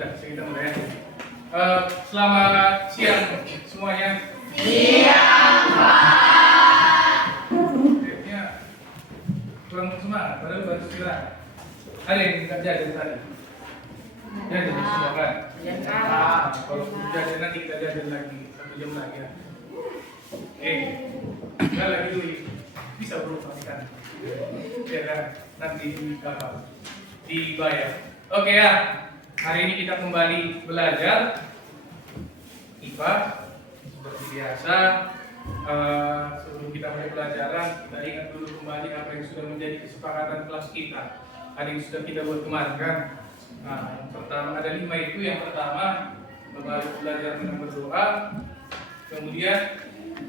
Udah, kita mulai ya. Selamat siang semuanya. Siang, Pak. Kayaknya kurang semangat, padahal baru istirahat. Ada yang nggak jadi tadi? Jadi semua kan? Kalau jadi nanti kita jadi lagi 1 jam lagi ya. Nggak lagi dulu bisa berubah kan? Ya kan? Nanti dibayar. Oke ya. Hari ini kita kembali belajar IPA seperti biasa. Sebelum kita mulai pelajaran, kita ingat dulu kembali apa yang sudah menjadi kesepakatan kelas kita. Ada yang sudah kita buat kemarin kan. Nah, yang pertama ada 5 itu. Yang pertama belajar dengan berdoa, kemudian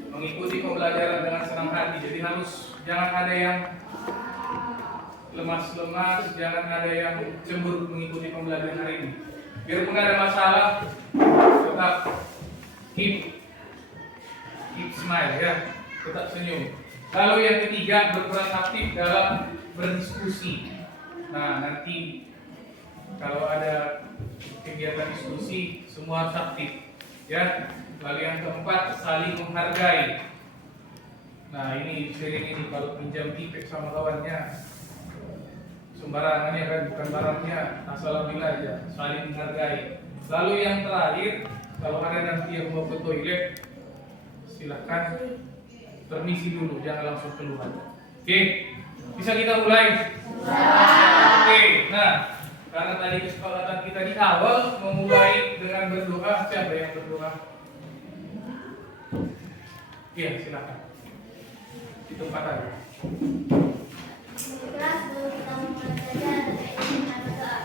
mengikuti pembelajaran dengan senang hati. Jadi jangan ada yang lemas-lemas, jangan ada yang cemburu mengikuti pembelajaran hari ini. Biarpun ada masalah, tetap keep smile ya, tetap senyum. Lalu yang ketiga, berperan aktif dalam berdiskusi. Nah, nanti kalau ada kegiatan diskusi, semua harus aktif ya. Lalu yang keempat, saling menghargai. Nah, ini sering ini kalau pinjam tiket sama kawannya sembarangan ya kan, bukan barangnya, asal ambil aja, saling menghargai. Lalu yang terakhir, kalau ada nanti yang mau ke toilet, silahkan permisi dulu, jangan langsung keluar. Oke, bisa kita mulai? Oke, nah karena tadi kesepakatan kita di awal memulai dengan berdoa, siapa yang berdoa? Iya, silahkan. Di tempat aja. Kelas dulu kita memulai belajar dengan berdoa.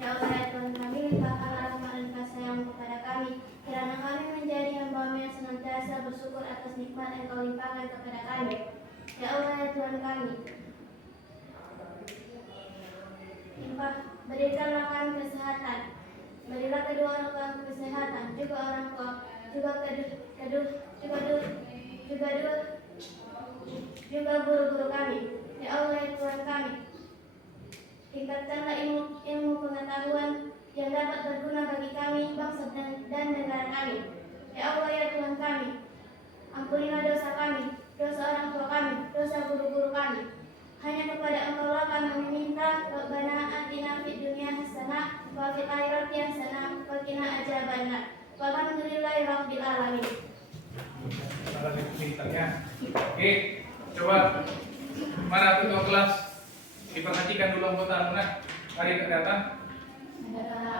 Ya Allah ya Tuhan kami, limpahkanlah rahmat dan kasih sayang kepada kami, kirana kami menjadi hamba-Mu yang senantiasa bersyukur atas nikmat yang Kau limpahkan kepada kami. Ya Allah ya Tuhan kami, berikanlah kami kesehatan, berilah kedua orang tua kesehatan, juga orang tua, juga guru-guru kami. Ya Allah ya Tuhan kami, tingkatkanlah ilmu pengetahuan yang dapat berguna bagi kami, bangsa dan negara kami. Ya Allah ya Tuhan kami, ampunilah dosa kami, dosa orang tua kami, dosa guru-guru kami. Hanya kepada Engkau lah kami meminta, Rabbana atina fid dunya hasanah wa fil akhirati hasanah wa qina adzabannar. Walhamdulillahi rabbil alamin. Oke, coba mana ketua kelas diperhatikan dulu anggota mana? Ada yang datang?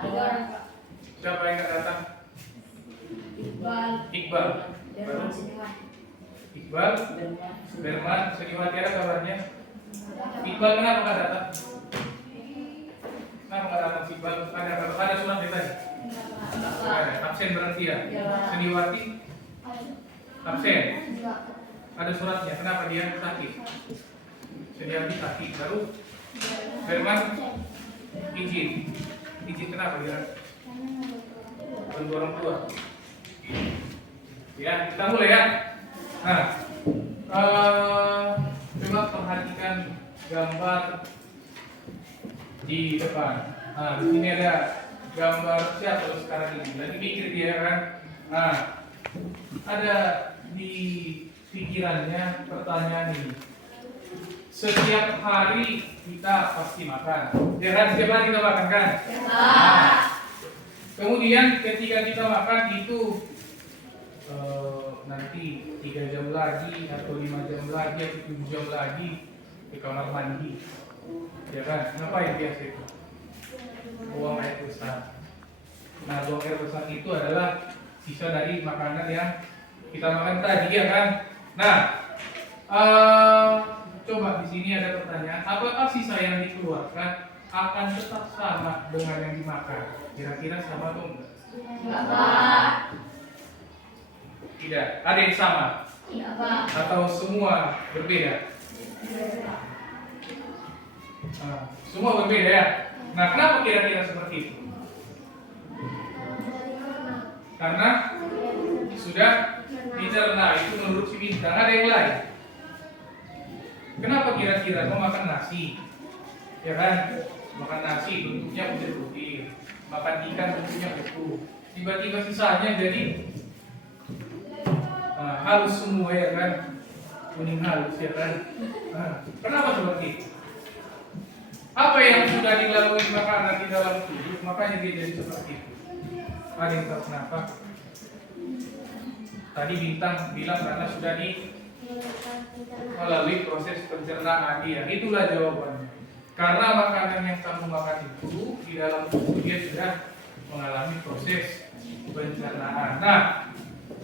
Ada orang Pak. Siapa yang datang? Iqbal. Baru? Iqbal, Berman, Seniwati ada kabarnya? Iqbal kenapa nggak datang? Kenapa nggak datang si Iqbal? Ada surat kita? Ada. Absen berarti ya? Seniwati? Absen? Ada suratnya. Kenapa dia sakit? Seniwati sakit. Baru? Berman? Izin kenapa dia? Bantu orang tua. Ya, kita mulai ya. Nah, coba perhatikan gambar di depan. Nah, di sini ada gambar siapa sekarang ini? Lagi mikir dia kan? Nah, ada di pikirannya pertanyaan ini. Setiap hari kita pasti makan. Ya kan? Setiap hari kita makan kan? Nah, kemudian ketika kita makan itu nanti 3 jam lagi atau 5 jam lagi atau 7 jam lagi ke kamar mandi, ya kan? Ngapain biasa itu? Buang air besar. Nah, buang air besar itu adalah sisa dari makanan yang kita makan tadi, ya kan? Nah, coba di sini ada pertanyaan, apakah sisa yang dikeluarkan akan tetap sama dengan yang dimakan? Kira-kira sama atau enggak? Enggak. Tidak. Ada yang sama? Tidak, Pak. Atau semua berbeda? Semua berbeda ya? Nah, kenapa kira-kira seperti itu? Karena sudah dicerna, itu menurut si bintang. Ada yang lain? Kenapa kira-kira mau makan nasi? Ya kan? Makan nasi bentuknya putih-putih. makan ikan tentunya utuh. Tiba-tiba sisanya jadi halus semua ya kan, kuning halus ya kan. Kenapa seperti itu? Apa yang sudah dilalui makanan di dalam tubuh, makanya dia jadi seperti itu. Ada yang tahu kenapa? Tadi Bintang bilang karena sudah melalui proses pencernaan dia. Itulah jawabannya. Karena makanan yang kamu makan itu di dalam tubuh dia sudah mengalami proses pencernaan. Nah,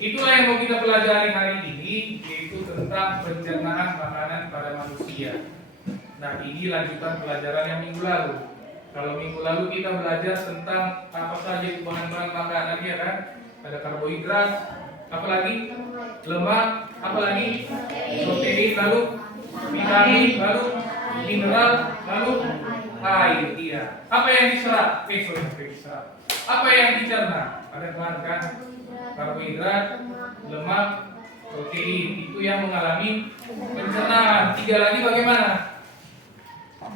itulah yang mau kita pelajari hari ini, yaitu tentang pencernaan makanan pada manusia. Nah, ini lanjutan pelajaran yang minggu lalu. Kalau minggu lalu kita belajar tentang apa saja itu bahan-bahan makanan ya kan? Ada karbohidrat, apalagi lemak, apalagi protein, lalu vitamin, lalu mineral, lalu air. Iya. Apa yang diserap? Diserap. Apa yang dicerna? Ada bahan kan? Karbohidrat, lemak, protein. Itu yang mengalami pencernaan. Tiga lagi bagaimana?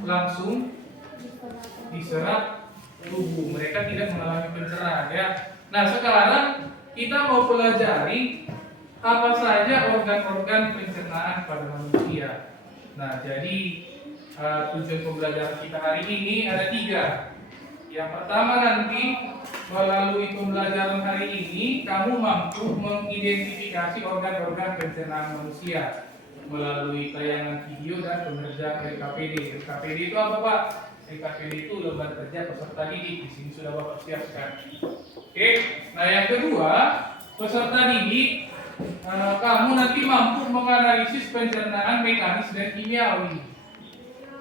Langsung diserap tubuh. Mereka tidak mengalami pencernaan ya. Nah, sekarang kita mau pelajari apa saja organ-organ pencernaan pada manusia. Nah, jadi tujuan pembelajaran kita hari ini ada 3. Yang pertama nanti melalui pembelajaran hari ini kamu mampu mengidentifikasi organ-organ pencernaan manusia melalui tayangan video dan pengerjaan RKPD. RKPD itu apa Pak? RKPD itu lembar kerja peserta didik. Di sini sudah Bapak siapkan. Oke. Nah yang kedua, peserta didik kamu nanti mampu menganalisis pencernaan mekanis dan kimiawi.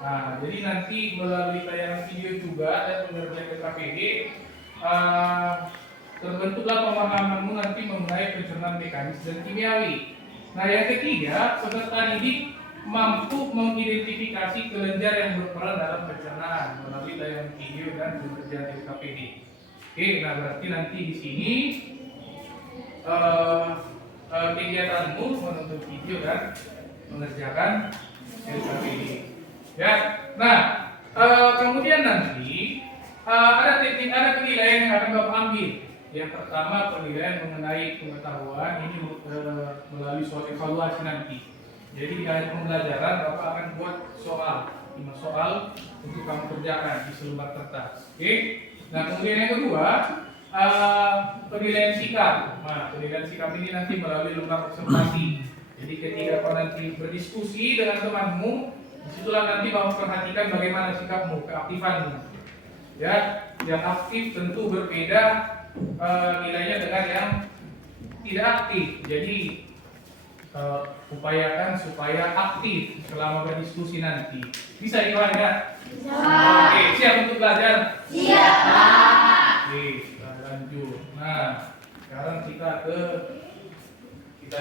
Nah, jadi nanti melalui tayangan video juga dan pengerjaan RKPD terbentuklah pemahamanmu nanti mengenai pencernaan mekanis dan kimiawi. Nah yang ketiga, peserta didik mampu mengidentifikasi kelenjar yang berperan dalam pencernaan melalui tayangan video dan pengerjaan RKPD. Oke, nah berarti nanti di sini kegiatanmu menonton video dan mengerjakan RKPD. Ya, nah kemudian nanti ada penilaian yang akan Bapak ambil. Yang pertama penilaian mengenai pengetahuan ini melalui soal evaluasi nanti. Jadi di akhir pembelajaran Bapak akan buat soal 5 soal untuk kamu kerjakan di selembar kertas. Oke? Nah kemudian yang kedua penilaian sikap. Nah penilaian sikap ini nanti melalui lembar observasi. Jadi ketika kau nanti berdiskusi dengan temanmu, disitulah nanti Bapak perhatikan bagaimana sikapmu, keaktifanmu. Ya, yang aktif tentu berbeda nilainya dengan yang tidak aktif. Jadi upayakan supaya aktif selama berdiskusi nanti. Bisa dipahami ya? Bisa. Oke, siap untuk belajar? Siap, Pak. Oke, kita lanjut. Nah, sekarang kita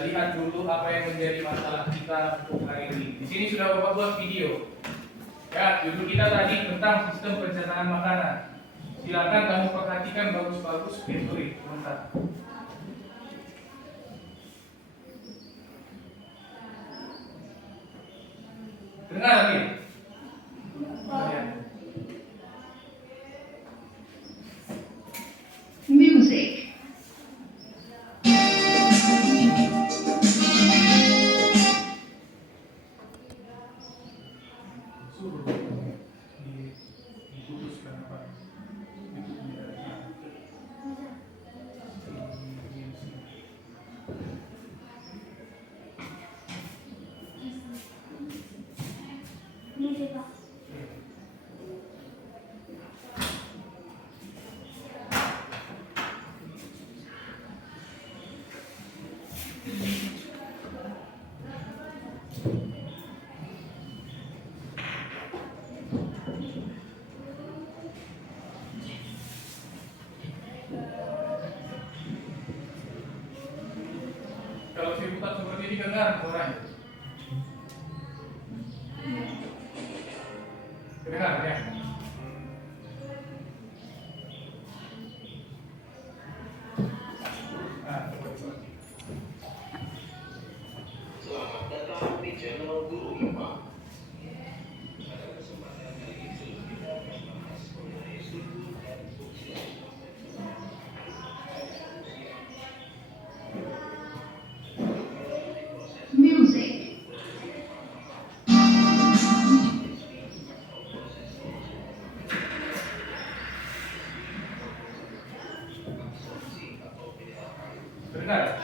lihat dulu apa yang menjadi masalah kita untuk hari ini. Di sini sudah Bapak buat video. Ya, judul kita tadi tentang sistem pencernaan makanan. Silakan kamu perhatikan bagus-bagus. Sorry, bentar. Dengar lagi. Music. Ini Pak. Kalau saya putar seperti ini dengar suaranya. Dengar ya. Selamat datang di channel Guru IPA. Pada kesempatan kali ini kita akan bahas mengenai suku dan fungsi Benar.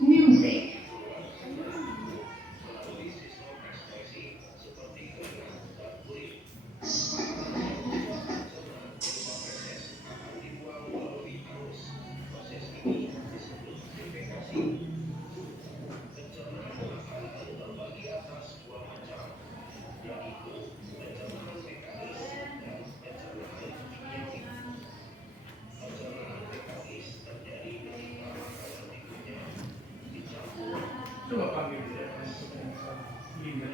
Music. Coba panggil dia. Linda.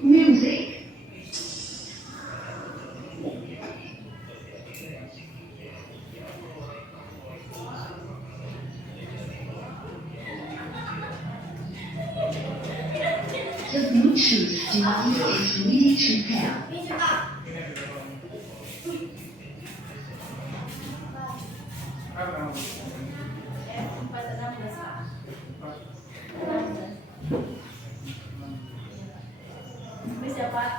Music. The Bluetooth device is ready to pair. Bisa Kak? Apa kamu? 416 Kak. Bisa Pak?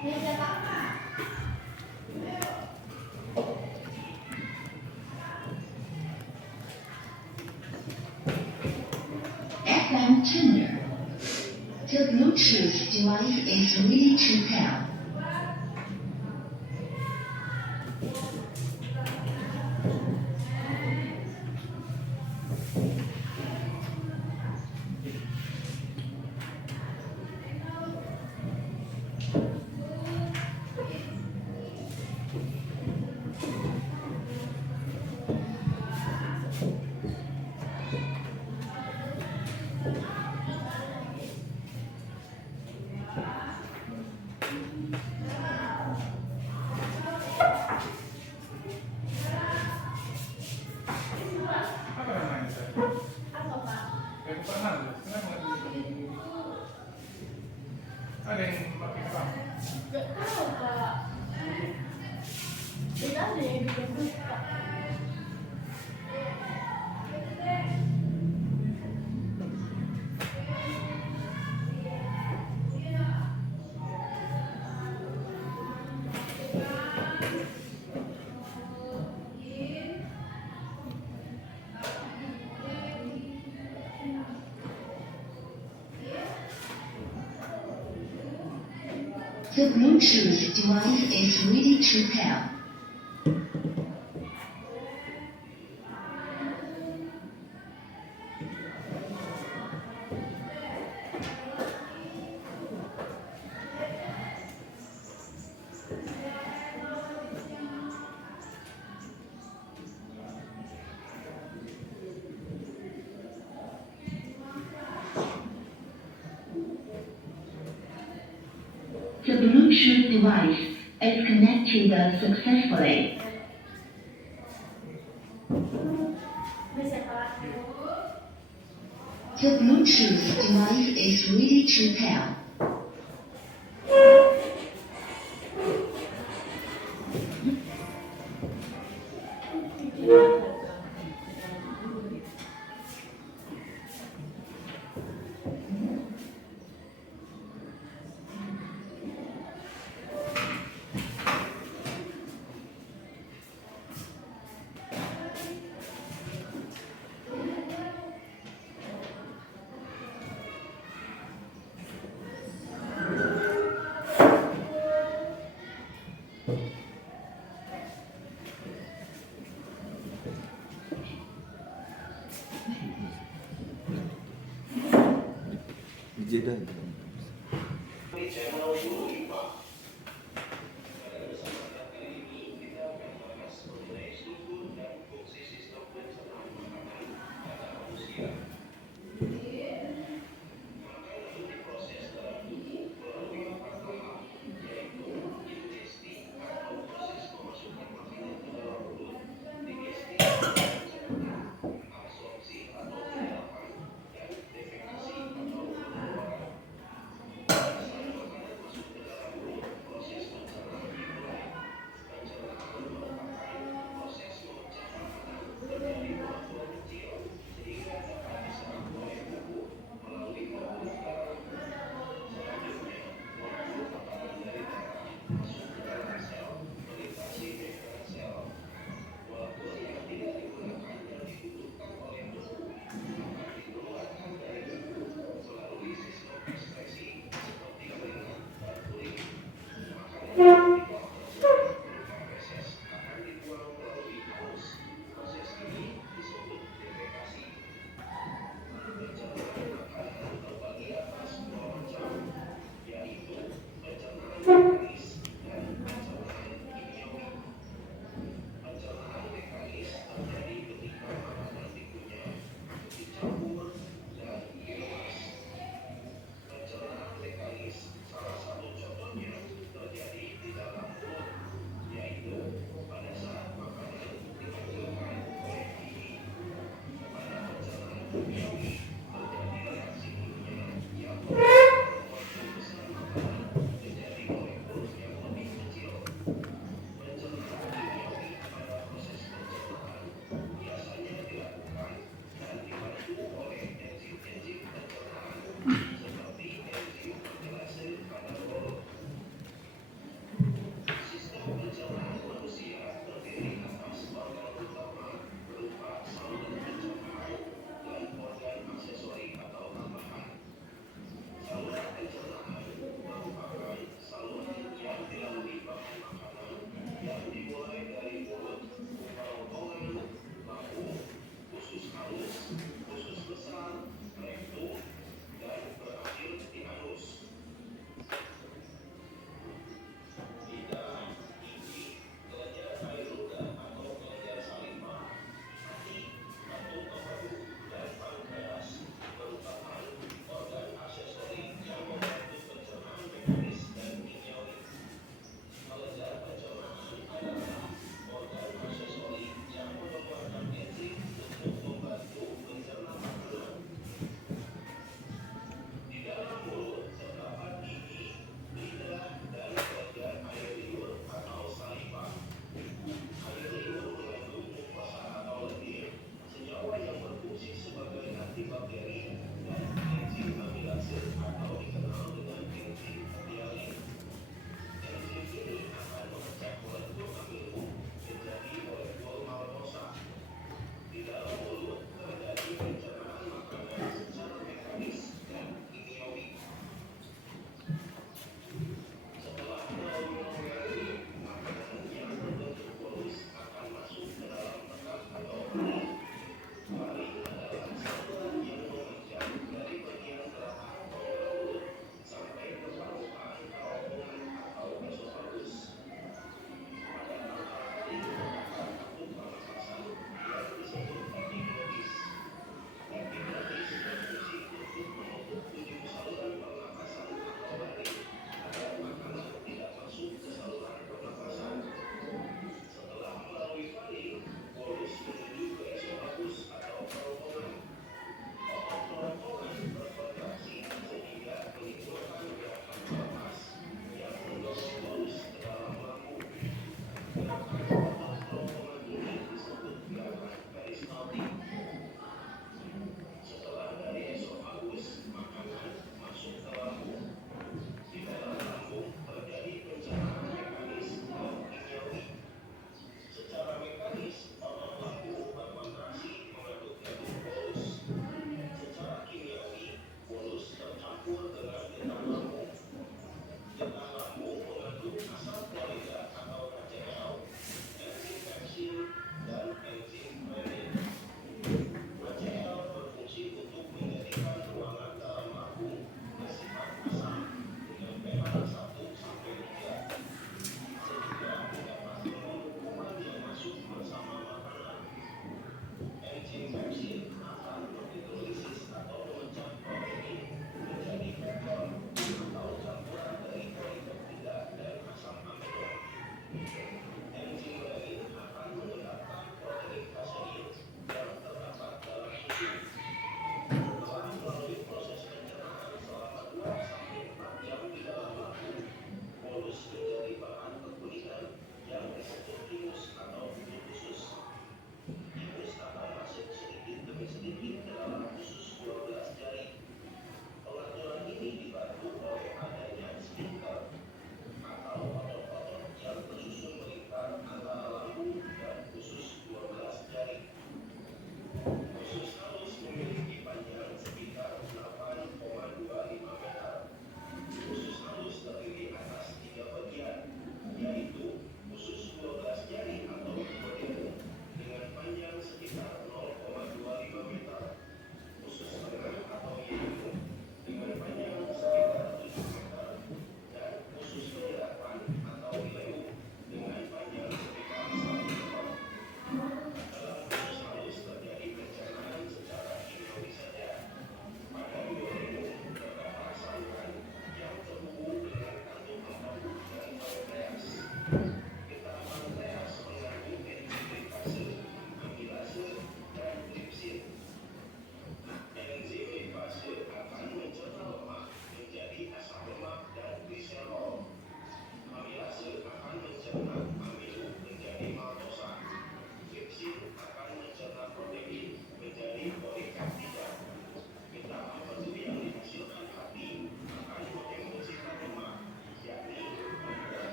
Bisa Kak? FM tuner. The Bluetooth device is ready to pair. Apa namanya tadi? Apa Pak? Kayak pernah loh. Kenapa nggak bisa? Ada yang pakai apa? Gak tahu Kak. Tidak ada yang bikin Kak. The Bluetooth device is ready to pair. The Bluetooth device is connected successfully. Bisa Pak. The Bluetooth device is ready to pair. Jeda. Di channel Guru IPA.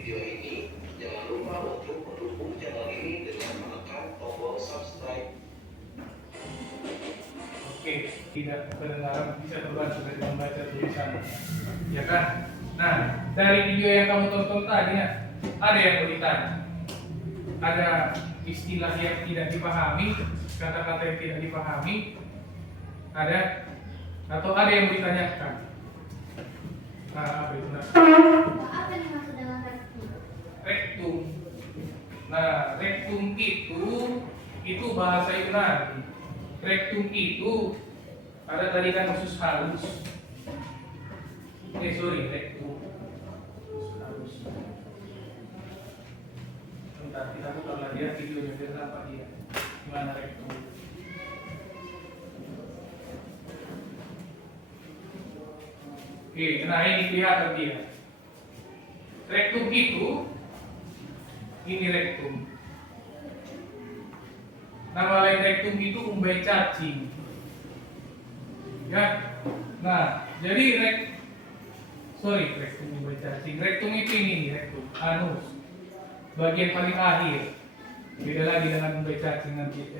video ini, jangan lupa untuk mendukung channel ini dengan menekan tombol subscribe. Oke, tidak kedengaran bisa terbantu dari membaca tulisan, ya kan? Nah, dari video yang kamu tonton tadi, ada yang mau ditanya, ada istilah yang tidak dipahami, kata-kata yang tidak dipahami, ada, atau ada yang mau ditanyakan? Nah, apa itu? Nah? Apa yang dimaksud dengan rektum? Rektum. Nah, rektum itu bahasa Yunani. Rektum itu ada tadi kan usus halus. Rektum. Usus halus. Bentar, kita buka lagi ya videonya biar nampak dia. Gimana rektum? Oke, nah ini kelihatan dia. Rektum itu, ini rektum. Nama lain rektum itu umbai cacing. Ya, nah jadi rektum umbai cacing. Rektum itu ini nih, rektum anus, bagian paling akhir. Beda lagi dengan umbai cacing nanti.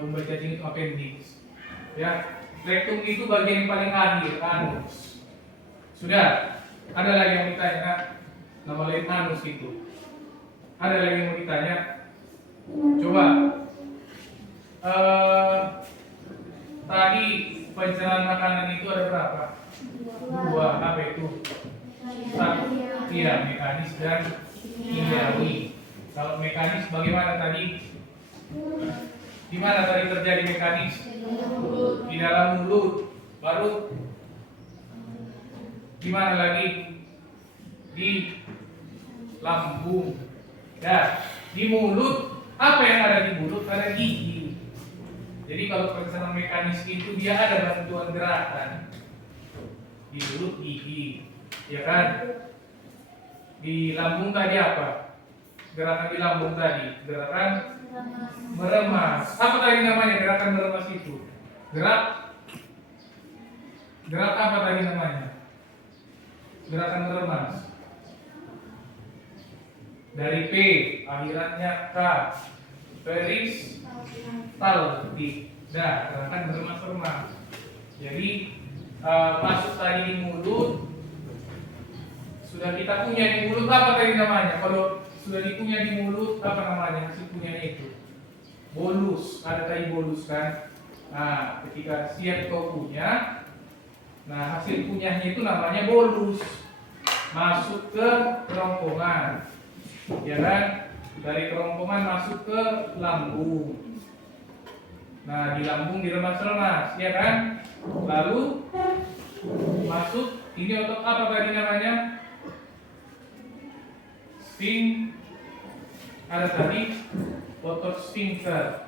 Umbai cacing itu appendix. Ya, rektum itu bagian yang paling akhir, anus. Sudah, ada lagi yang ditanya, nama lain anus itu. Ada lagi yang mau ditanya? Coba. Tadi pencernaan makanan itu ada berapa? 2. Apa itu? Iya, mekanis dan kimiawi. Kalau mekanis bagaimana tadi? Di mana tadi terjadi mekanis? Di dalam mulut. Baru di mana lagi? Di lambung. Ya, di mulut. Apa yang ada di mulut? Ada gigi. Jadi kalau pencernaan mekanis itu dia ada bantuan gerakan di mulut gigi, ya kan? Di lambung tadi apa? Gerakan di lambung tadi, gerakan meremas. Apa tadi namanya gerakan meremas itu? Gerak apa tadi namanya? Gerakan meremas. Dari P, akhirannya K. Peristaltik. Nah, gerakan meremas-remas. Jadi masuk tadi di mulut. Sudah kita punya di mulut, apa tadi namanya? Kalau sudah dipunya di mulut, apa namanya? Hasil punyanya itu bolus. Ada tadi bolus kan? Nah, ketika siap kau punya, nah hasil punyanya itu namanya bolus. Masuk ke kerongkongan, ya kan? Dari kerongkongan masuk ke lambung. Nah, di lambung diremas-remas, ya kan? Lalu masuk, ini otot apa tadi namanya? Ada tadi otot sphincter.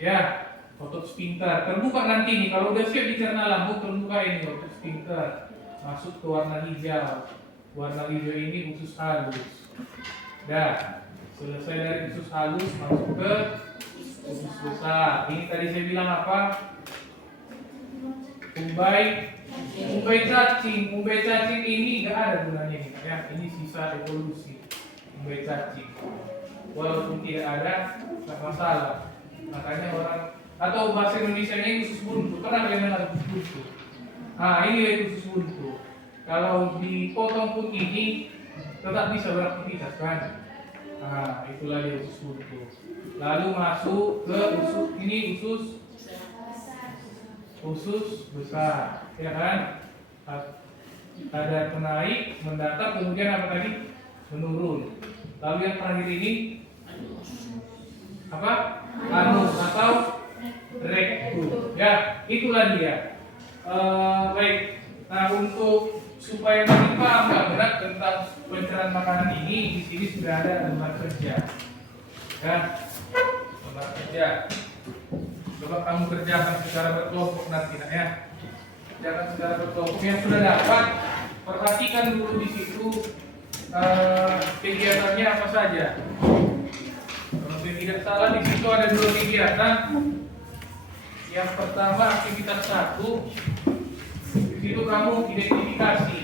Ya, otot sphincter. Terbuka nanti nih, kalau udah siap dicerna lambung, terbuka ini otot sphincter. Masuk ke warna hijau. Warna hijau ini usus halus. Dah. Selesai dari usus halus masuk ke usus besar. Ini tadi saya bilang apa? Umbai cacing. Umbai cacing ini nggak ada gunanya ini, ya. Ini sisa evolusi umbai cacing. Walaupun tidak ada, nggak masalah. Makanya orang atau bahasa Indonesia-nya ini usus buntu. Pernah kalian dengar usus buntu? Nah, ini usus buntu. Kalau dipotong pun ini tetap bisa beraktivitas kan? Nah, itulah dia usus buntu. Lalu masuk ke usus besar, ya kan? Ada penaik, mendatar, kemudian apa tadi? Menurun. Lalu yang terakhir ini apa? Anus atau rektum. Ya, itulah dia. Baik. Nah, untuk supaya makin paham nggak berat tentang pencernaan makanan ini, di sini sudah ada lembar kerja. Ya, lembar kerja. Coba kamu kerjakan secara berkelompok nanti, ya. Kerjakan secara berkelompok. Yang sudah dapat, perhatikan dulu di situ kegiatannya apa saja. Kalau saya tidak salah di situ ada 2 kegiatan. Yang pertama aktivitas 1. Di situ kamu identifikasi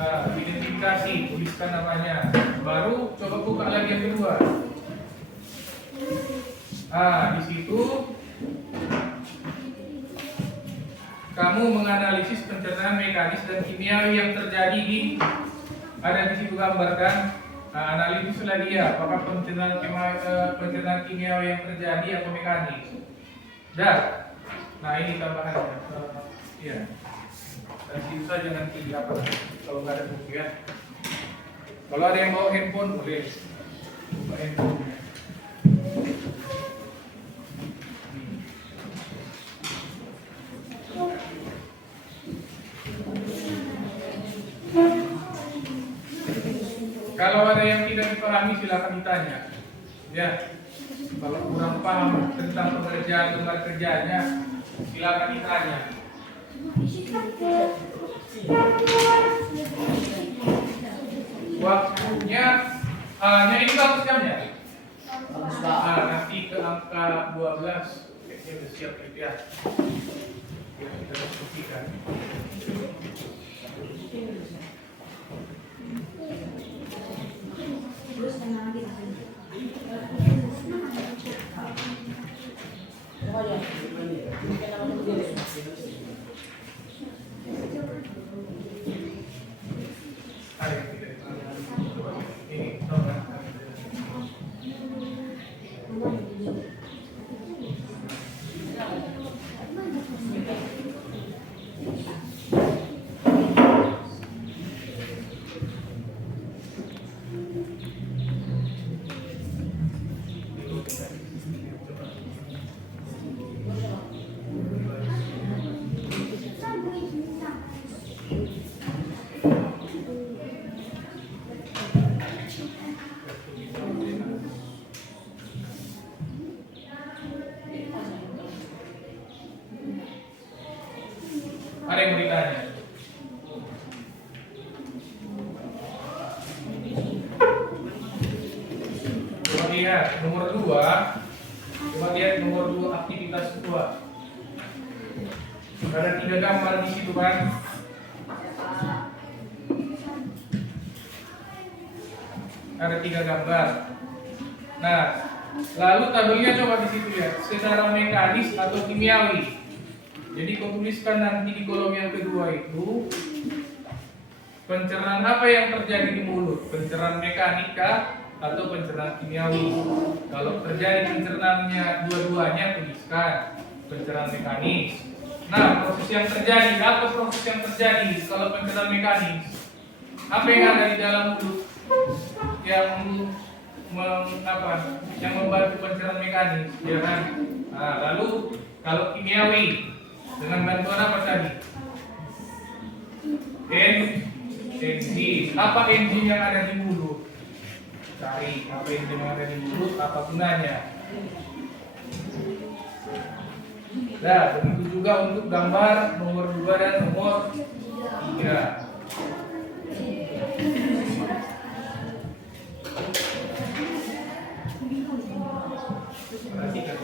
Nah, identifikasi, tuliskan namanya. Baru coba buka lagi yang kedua. Nah, di situ kamu menganalisis pencernaan mekanis dan kimiawi yang terjadi ada di situ gambar kan. Nah, analisis lagi ya, apakah pencernaan kimiawi yang terjadi atau mekanis. Dah. Nah, ini tambahannya. Iya. Dan situ saja nanti apa kalau nggak ada buku ya. Kalau ada yang bawa handphone boleh buka handphone. Kalau ada yang tidak dipahami silakan ditanya. Ya. Kalau kurang paham tentang pengerjaan lembar kerjanya silakan ditanya. Waktunya hanya ini bagus kan ya? Nanti ke angka 12 kayaknya udah siap ya. Kita diskusikan. Ada yang mau ditanya? Coba lihat nomor 2. Coba lihat nomor 2 aktivitas 2. Ada 3 gambar di situ kan? Ada 3 gambar. Nah, lalu tabelnya coba di situ lihat, secara mekanis atau kimiawi. Jadi kau tuliskan nanti di kolom yang kedua itu pencernaan apa yang terjadi di mulut, pencernaan mekanika atau pencernaan kimiawi. Kalau terjadi pencernaannya dua-duanya tuliskan pencernaan mekanis. Nah, proses yang terjadi, apa proses yang terjadi kalau pencernaan mekanis? Apa yang ada di dalam mulut yang yang membantu pencernaan mekanis, ya kan? Nah, lalu kalau kimiawi dengan bantuan apa tadi? Enzim. Apa enzim yang ada di mulut? Cari apa enzim yang ada di mulut, apa gunanya? Nah, begitu juga untuk gambar nomor 2 dan nomor 3. Perhatikan.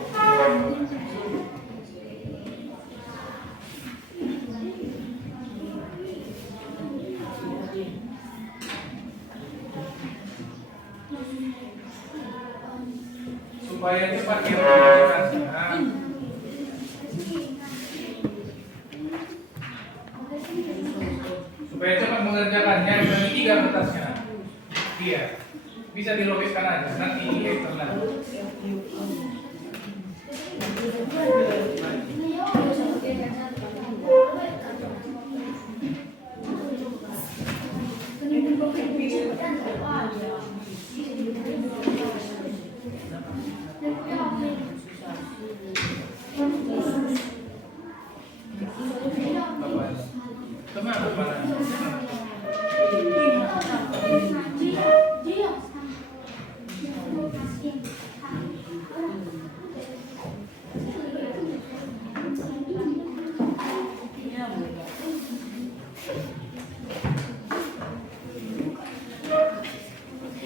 Supaya cepat dia mengerjakannya. Supaya cepat mengerjakannya dibagi 3 kertasnya. Iya, bisa dilukiskan aja. Nanti ini eksternal.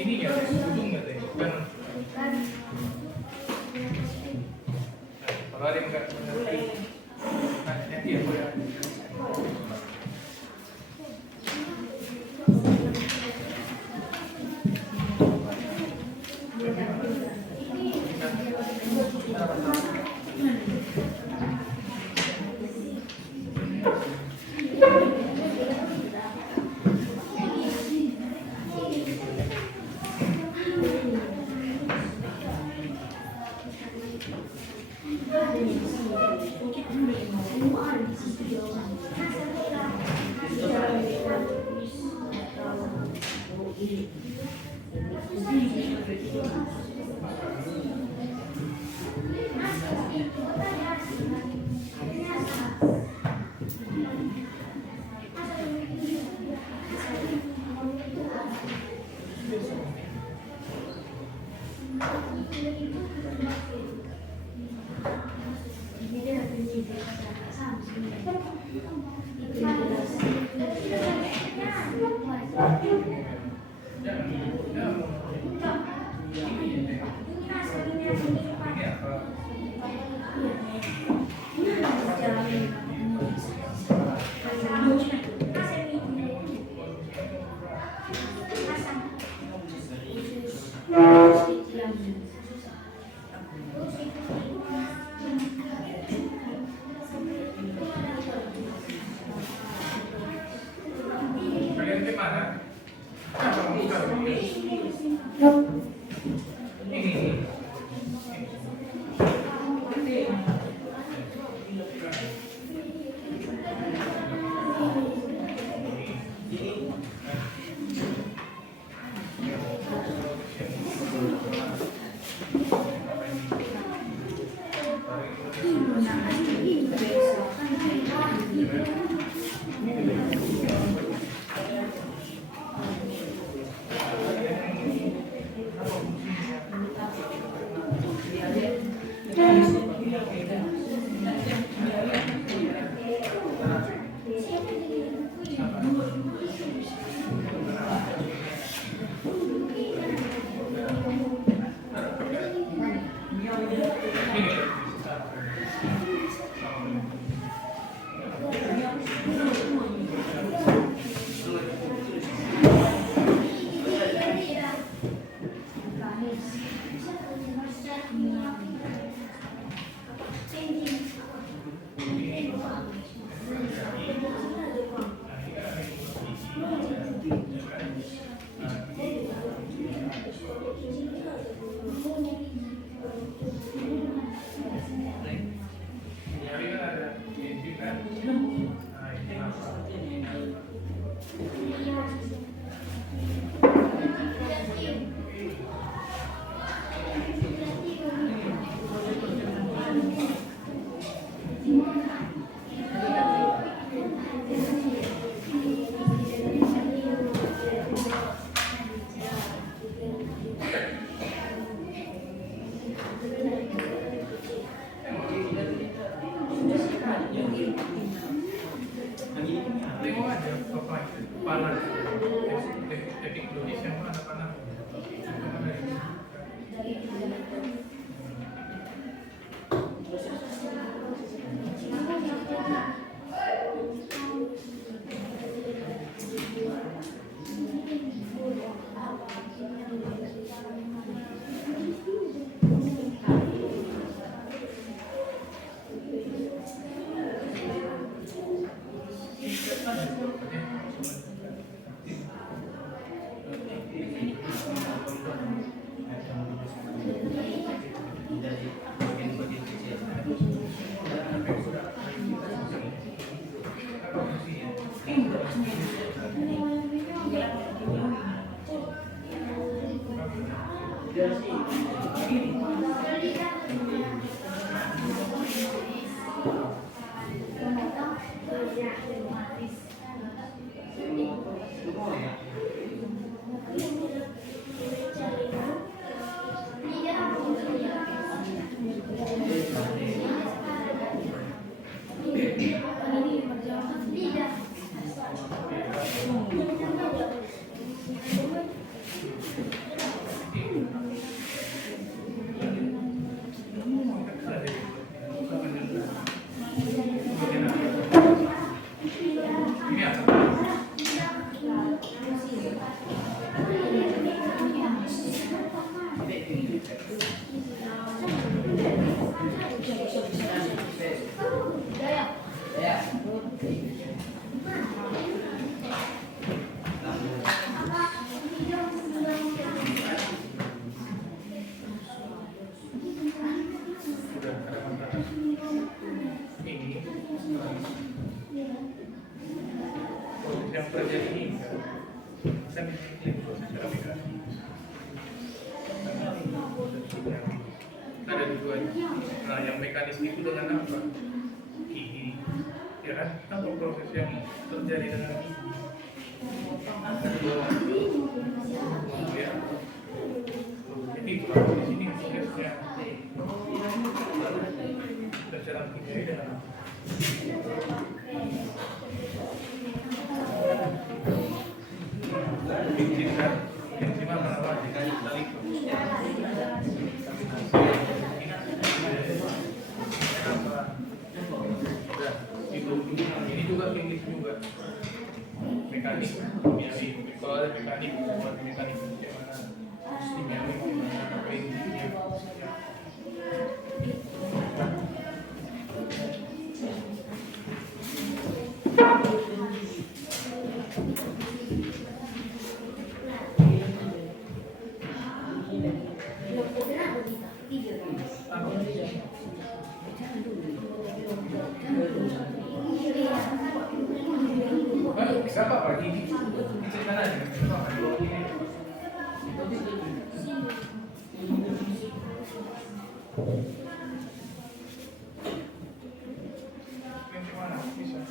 Ini ya, ujungnya teh. Ini apa? Kalian ke mana? Apa kamu sudah ini. Nah, yang mekanis itu dengan apa? Gigi, ya kan? Apa proses yang terjadi dengan gigi? Ya. Jadi kalau di sini prosesnya secara kimia dengan apa? Enzim kan? Enzim apa namanya? Tadi. Ini juga klinis juga mekanik kimiawi. Kalau ada mekanik bagaimana kimiawi bagaimana klinisnya. Bisa apa pagi ini? Dicek mana aja? Yang mana? Bisa.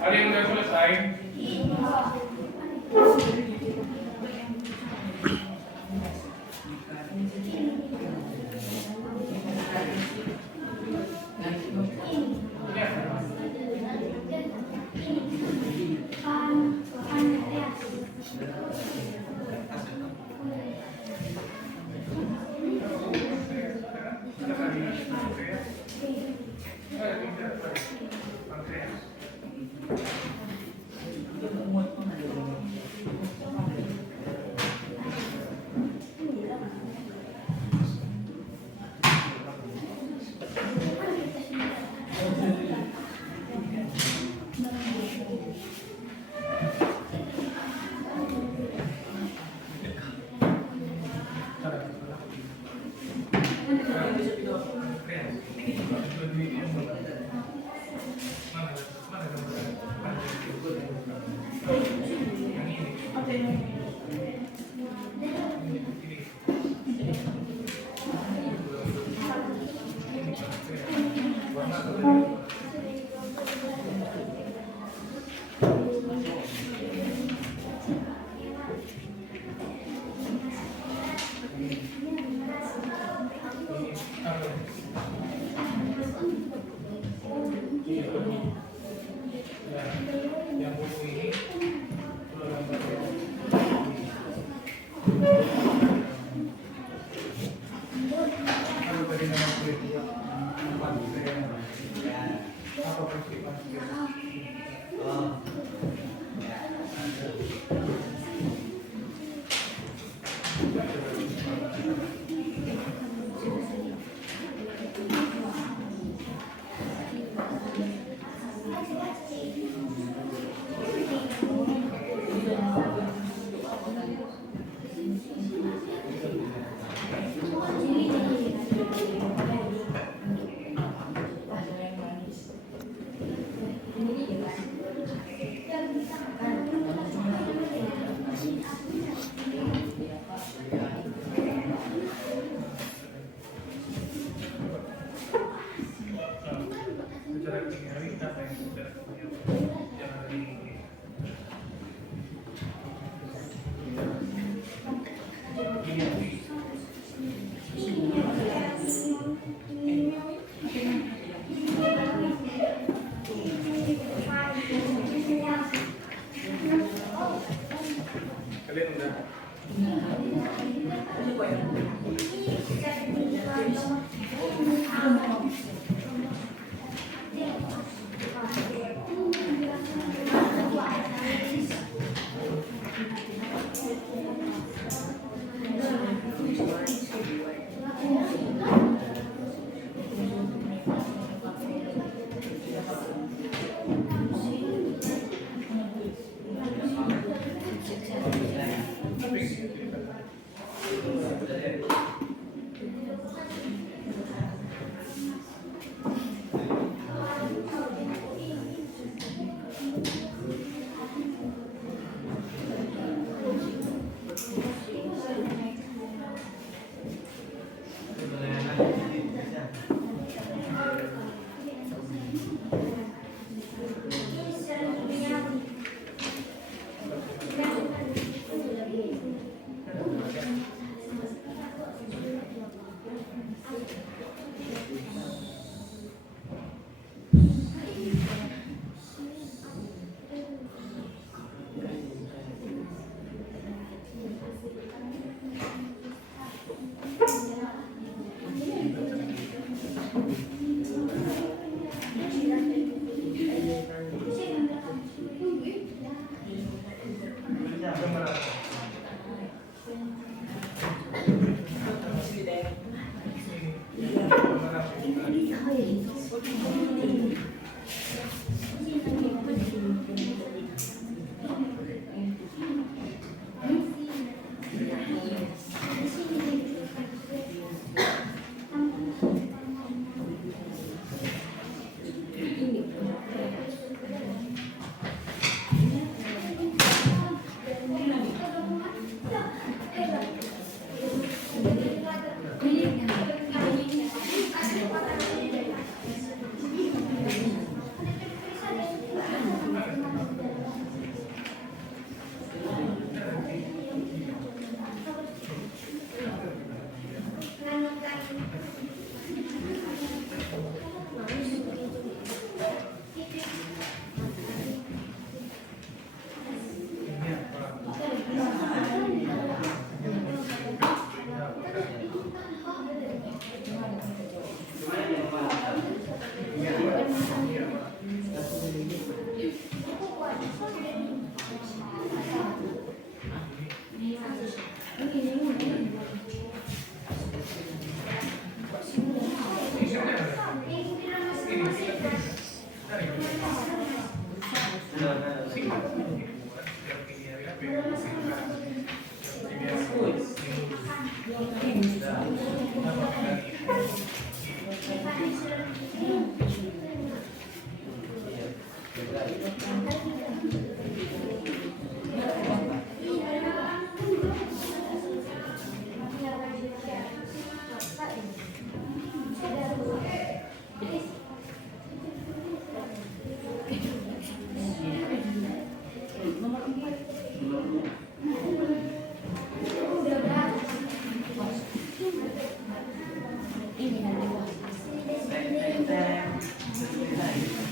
Ada yang udah selesai?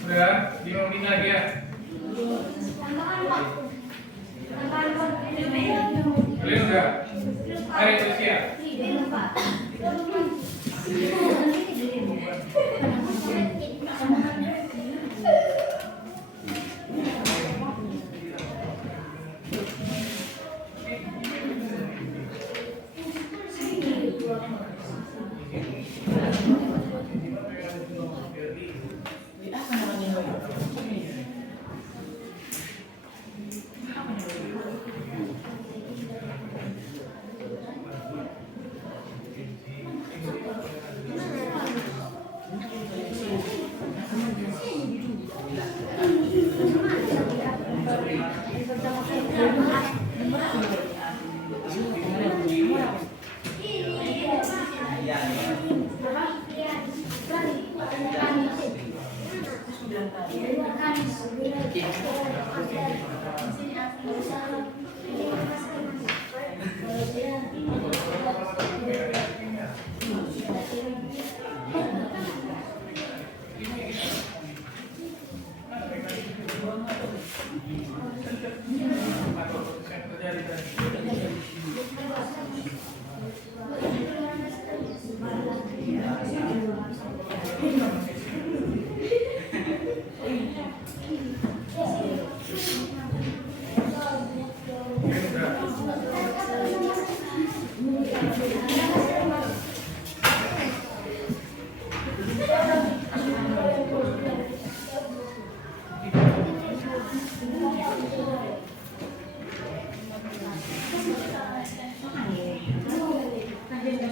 Udah, 5 menit lagi ya. Kalian udah? Ayo terus ya.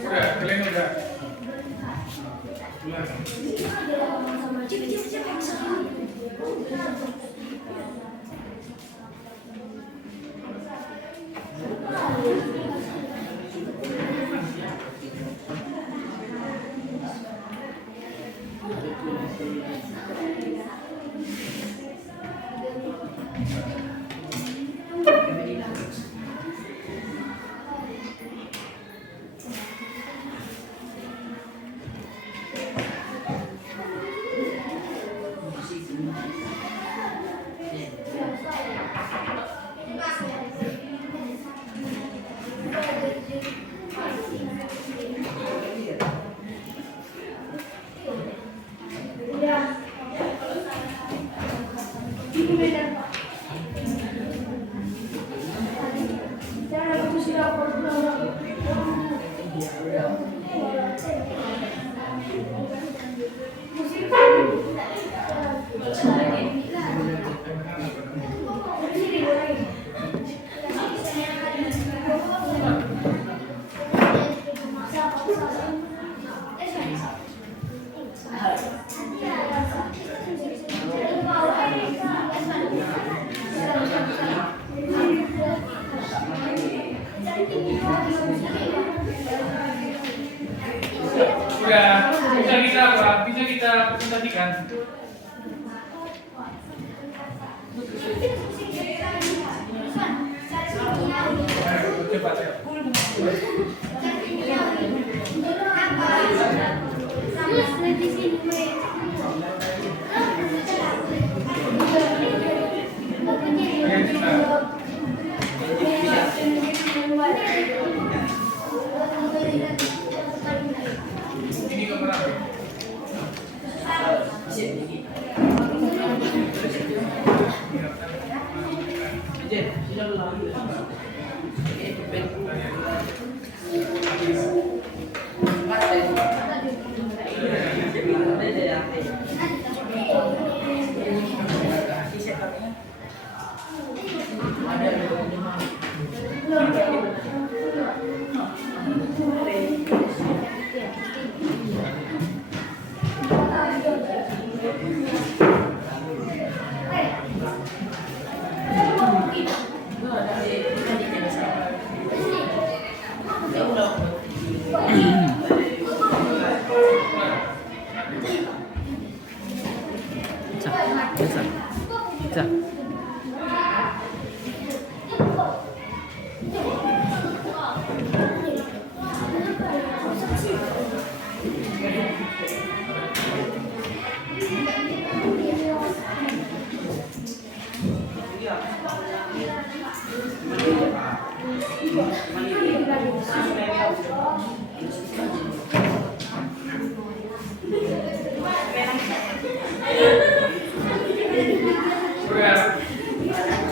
Udah, kalian udah. Thank you. perhatikan. Ayo, cepat ya. Ini kamera.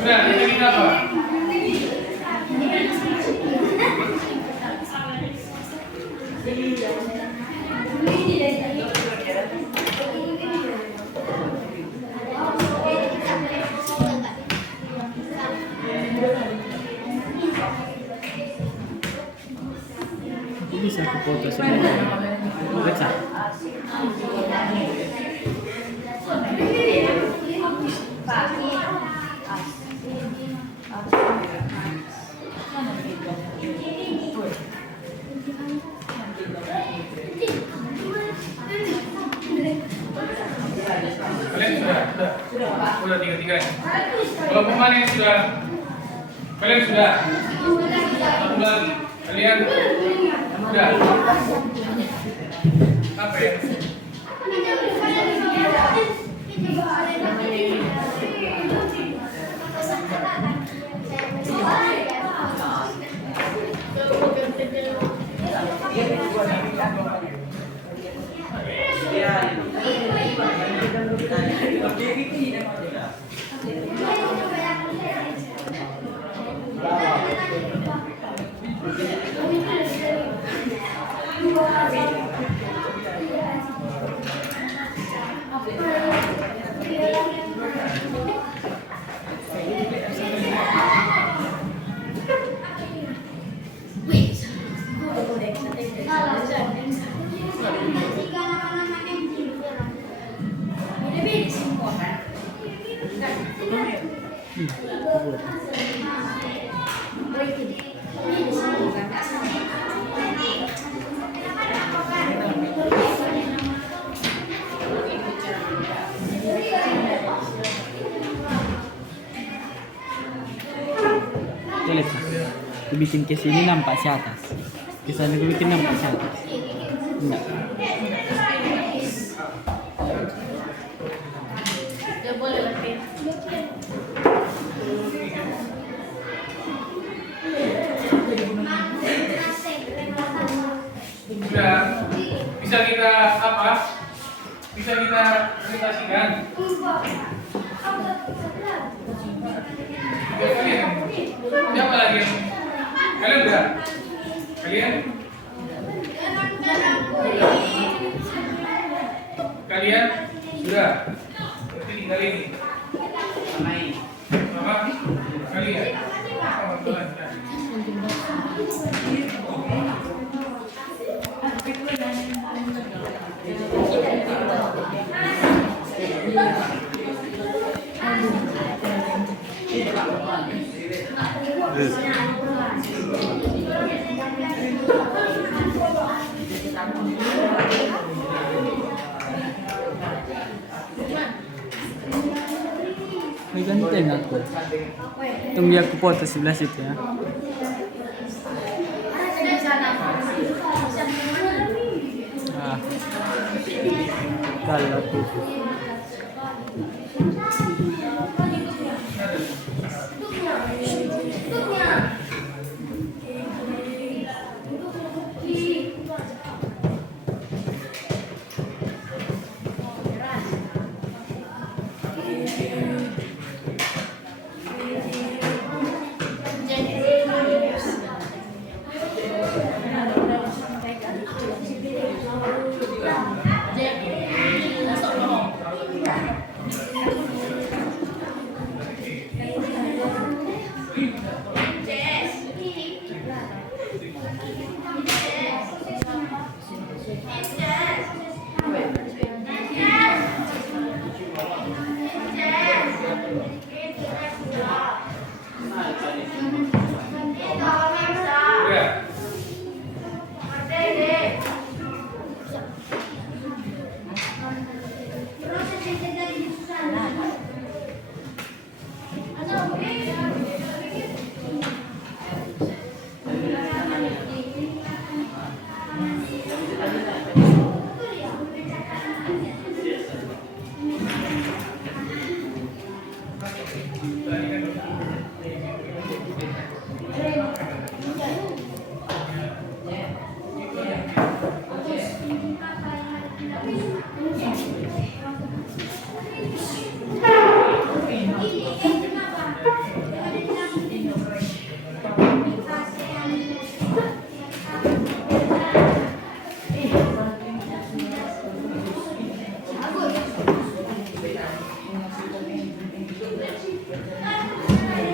Sudah, kita apa? Bisa aku foto sini. Baca. Kalian sudah tiga-tiganya. Kalau pemain yang sudah, kalian sudah. Satu lagi, kalian sudah. Apa ya? Lihat, aku bikin ke sini nampak si atas. Ke sana aku bikin nampak si atas. Enggak. Sudah, bisa kita apa? Bisa kita presentasikan. Kalian, siapa lagi yang kalian udah? Kalian sudah? Berarti tinggal ini. Sama kalian. kan tengok aku. Tunggu aku foto sebelah situ ya. Ah. Kalau aku. Ya.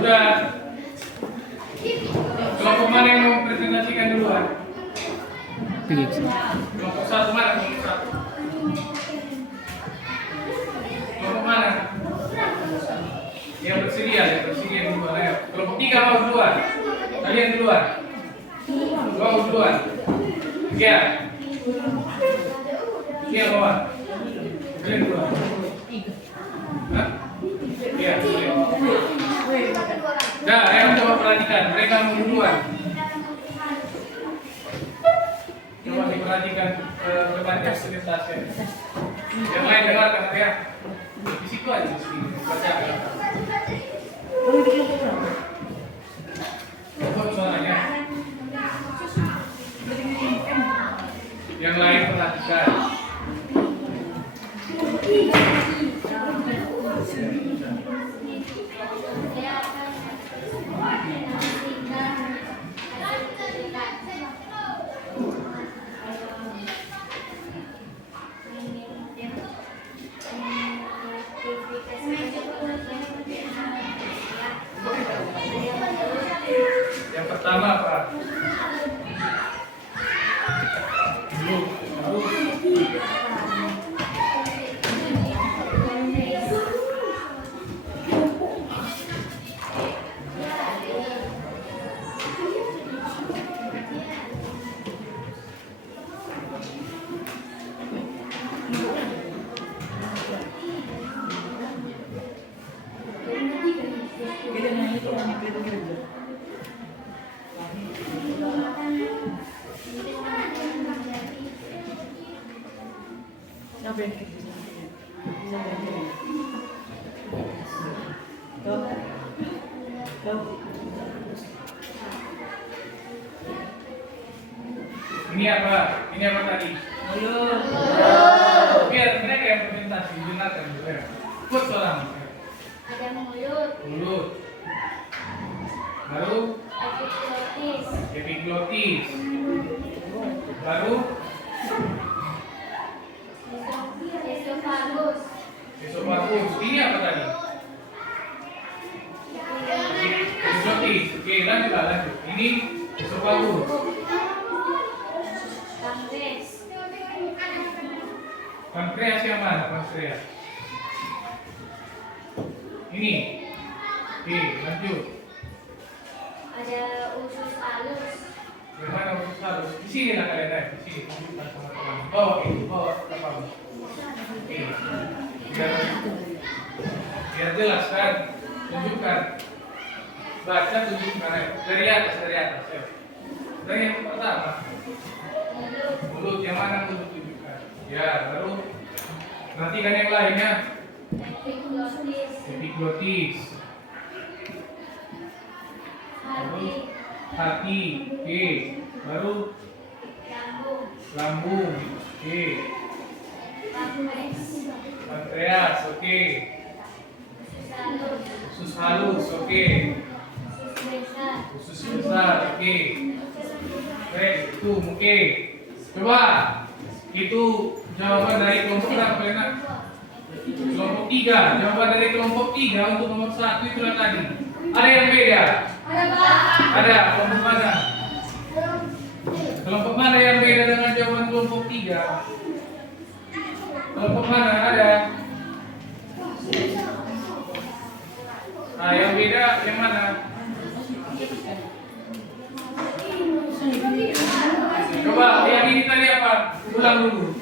Udah. Kelompok mana yang mau presentasikan duluan? Pergi. Kelompok satu mana? Kelompok satu. Kelompok mana? Yang bersedia duluan. Ayo. Kelompok tiga mau duluan. Kalian duluan. Mau duluan. Tiga. Tiga bawa. Kalian duluan. Hah? Iya, boleh. Nah, yang coba perhatikan, mereka mau duluan. Coba diperhatikan berbagai presentasi. Yang lain dengarkan ya. Di situ aja di sini. Baca. Coba suaranya. Yang lain perhatikan. Yang pertama apa? Ini apa? Ini apa tadi? Biar mereka yang presentasi dengarkan dulu ya. Ikut suara. Ada mulut, Mulut. Baru epiglotis, epiglotis. Baru esofagus, esofagus. Ini apa tadi? Epiglotis. Oke, lanjut. Ini esofagus. pankreas, Pankreas yang mana? Pankreas. Ini. Oke, lanjut. ada usus alus, Yang mana usus halus? Di sini lah kalian naik. Di sini. Tunjukkan sama teman. Bawa ke depan. Oke. Biar jelas kan? Tunjukkan. Baca, tunjukkan. Dari atas, ayo. Dari yang pertama. Mulut, yang mana mulut tunjukkan? Ya, baru perhatikan yang lainnya. Epiglotis. Baru hati. Oke. Baru lambung. Oke. Pankreas. Oke. Usus halus. Oke. Usus besar. Oke. Rektum. Oke. Coba itu jawaban dari kelompok berapa ya nak? Kelompok 3. Jawaban dari kelompok 3 untuk nomor 1 itulah tadi. Ada yang beda? Ada. Kelompok mana? Kelompok mana yang beda dengan jawaban kelompok 3? Kelompok mana? Ada? Nah, yang beda yang mana? Coba, yang ini tadi apa? Ulang dulu.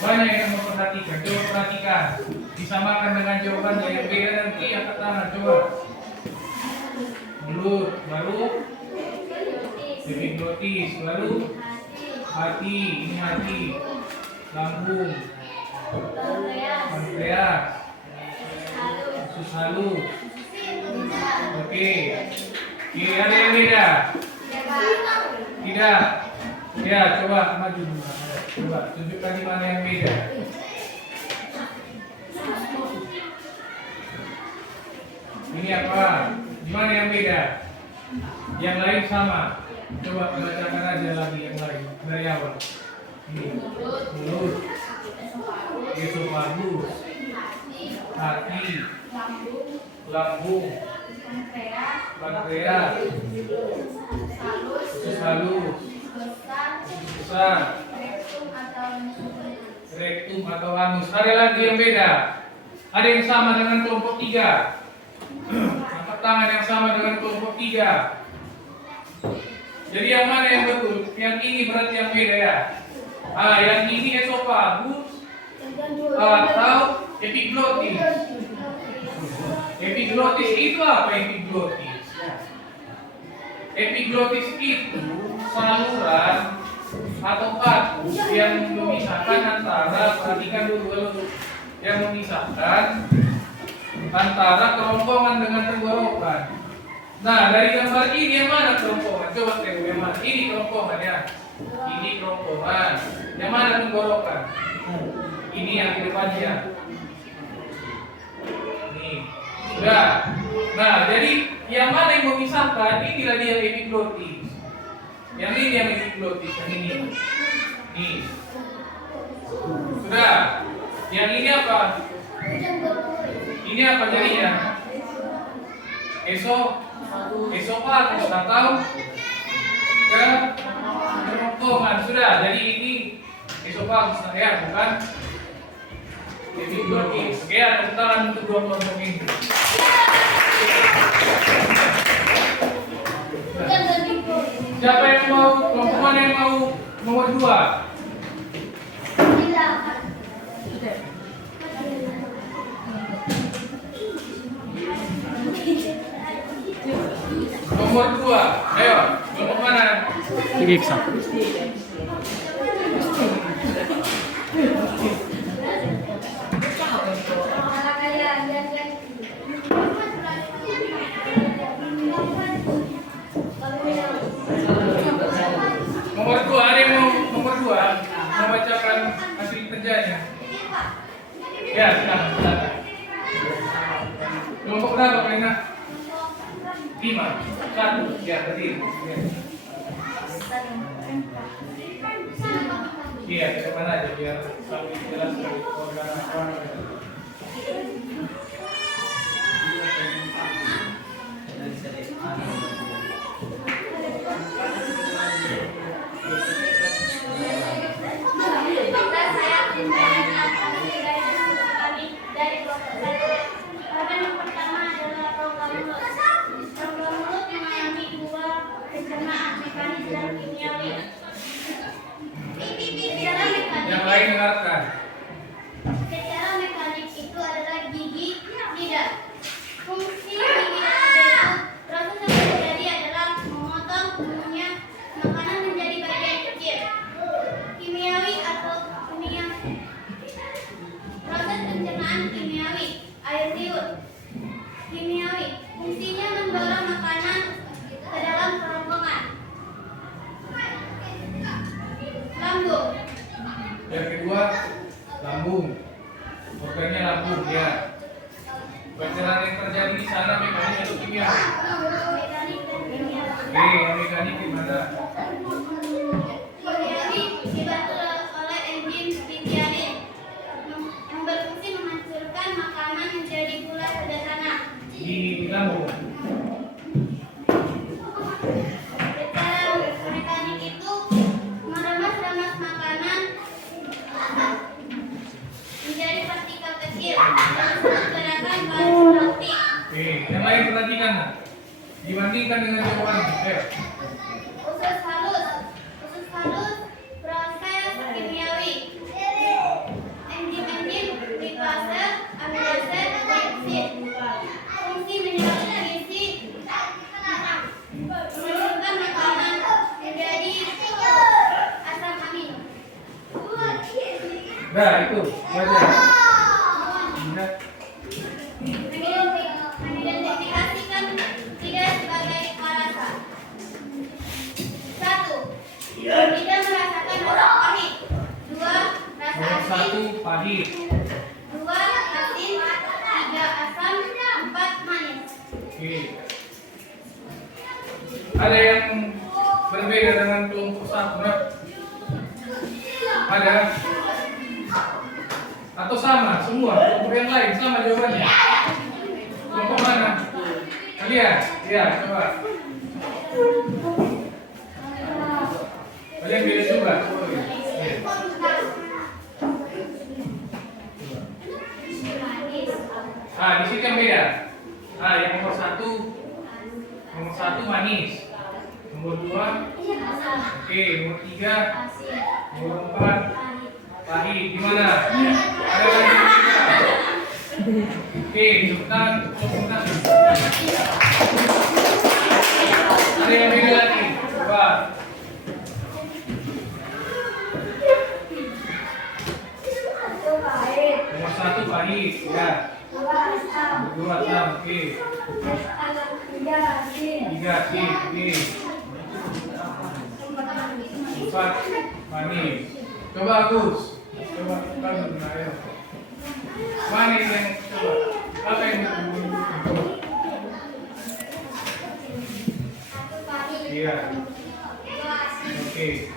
Banyak yang memperhatikan. Coba perhatikan. Disamakan dengan jawaban yang beda nanti angkat tangan. Coba. Mulut, baru epiglotis, baru hati, ini hati, lambung, pankreas, usus halus. Oke, ada yang beda? Tidak. Ya, coba maju dulu. Coba tunjukkan di mana yang beda. Ini apa? Di mana yang beda? Yang lain sama. Coba bacakan aja lagi yang lain dari awal. Ini mulut, esofagus, hati, lambung, pankreas, usus halus, usus besar, rektum atau anus. Ada lagi yang beda? Ada yang sama dengan kelompok 3? Angkat tangan yang sama dengan kelompok 3. Jadi yang mana yang betul? Yang ini berarti yang beda ya? Yang ini esofagus atau epiglotis. Epiglotis itu apa epiglotis? Epiglotis itu saluran atau paku yang memisahkan antara, perhatikan dulu, yang memisahkan antara kerongkongan dengan tenggorokan. Nah, dari gambar ini yang mana kerongkongan? Coba tengok yang mana. Ini kerongkongan ya. Ini kerongkongan. Yang mana tenggorokan? Ini yang di depannya. Nih. Sudah. Nah, jadi yang mana yang memisahkan? Inilah dia epiglotis. Yang ini yang epiglotis, yang ini. Nih. Sudah. Yang ini apa? Ini apa jadinya? Esofagus atau kerongkongan. Sudah. Jadi ini esofagus ya, bukan epiglotis. Oke, tepuk tangan untuk dua kelompok ini. Siapa yang mau kelompok mana yang mau nomor 2? Nomor 2, ayo, kelompok mana? Gigsa. Nomor 2, ada yang mau nomor 2 membacakan hasil kerjanya? Ya, silakan. Kelompok berapa kalian? 5, 1, ya tadi. Iya, ke depan aja biar lebih jelas dari program apa. Yang lain dengarkan. Secara mekanik itu adalah gigi lidah. Fungsi Oke, yang mekanik gimana? Kimiawi dibantu oleh enzim stearin yang berfungsi menghancurkan makanan menjadi gula sederhana. Di lambung. Secara mekanik itu meremas-remas makanan menjadi partikel kecil dan menggerakkan bahan plastik. Oke, yang lain perhatikan. Dibandingkan dengan jawaban. Ayo. Usus halus. Usus halus proses kimiawi. Enzim-enzim lipase, amilase, tripsin. Fungsi menyerap gizi, menghancurkan makanan menjadi asam amino. Nah, itu. Belajar. Ingat. Mengidentifikasikan lidah sebagai rasa. 1. Lidah merasakan rasa pahit. 2. Rasa Nomor asin. 1 pahit. 2. Asin. 3. Asam. 4. Manis. Oke. Ada yang berbeda dengan kelompok 1? Ada? Atau sama semua? Kelompok yang lain sama jawabannya? Kelompok mana? Kalian? Iya, coba. Kalian beda juga? Oh, iya. Iya. Ah, di sini kan beda. Ah, yang nomor 1 manis. Nomor 2, oke, nomor 3, nomor 4, pahit. Gimana? Ada lagi yang beda? Oke, cepetan, cepetan. Ada yang beda lagi? Coba. Nomor 1 pahit, ya. Nomor 2 asam, oke. 3 asin, oke. 4 manis. Coba Agus. Coba kamu ayo. Manis yang coba. Apa yang betul? Iya. Oke.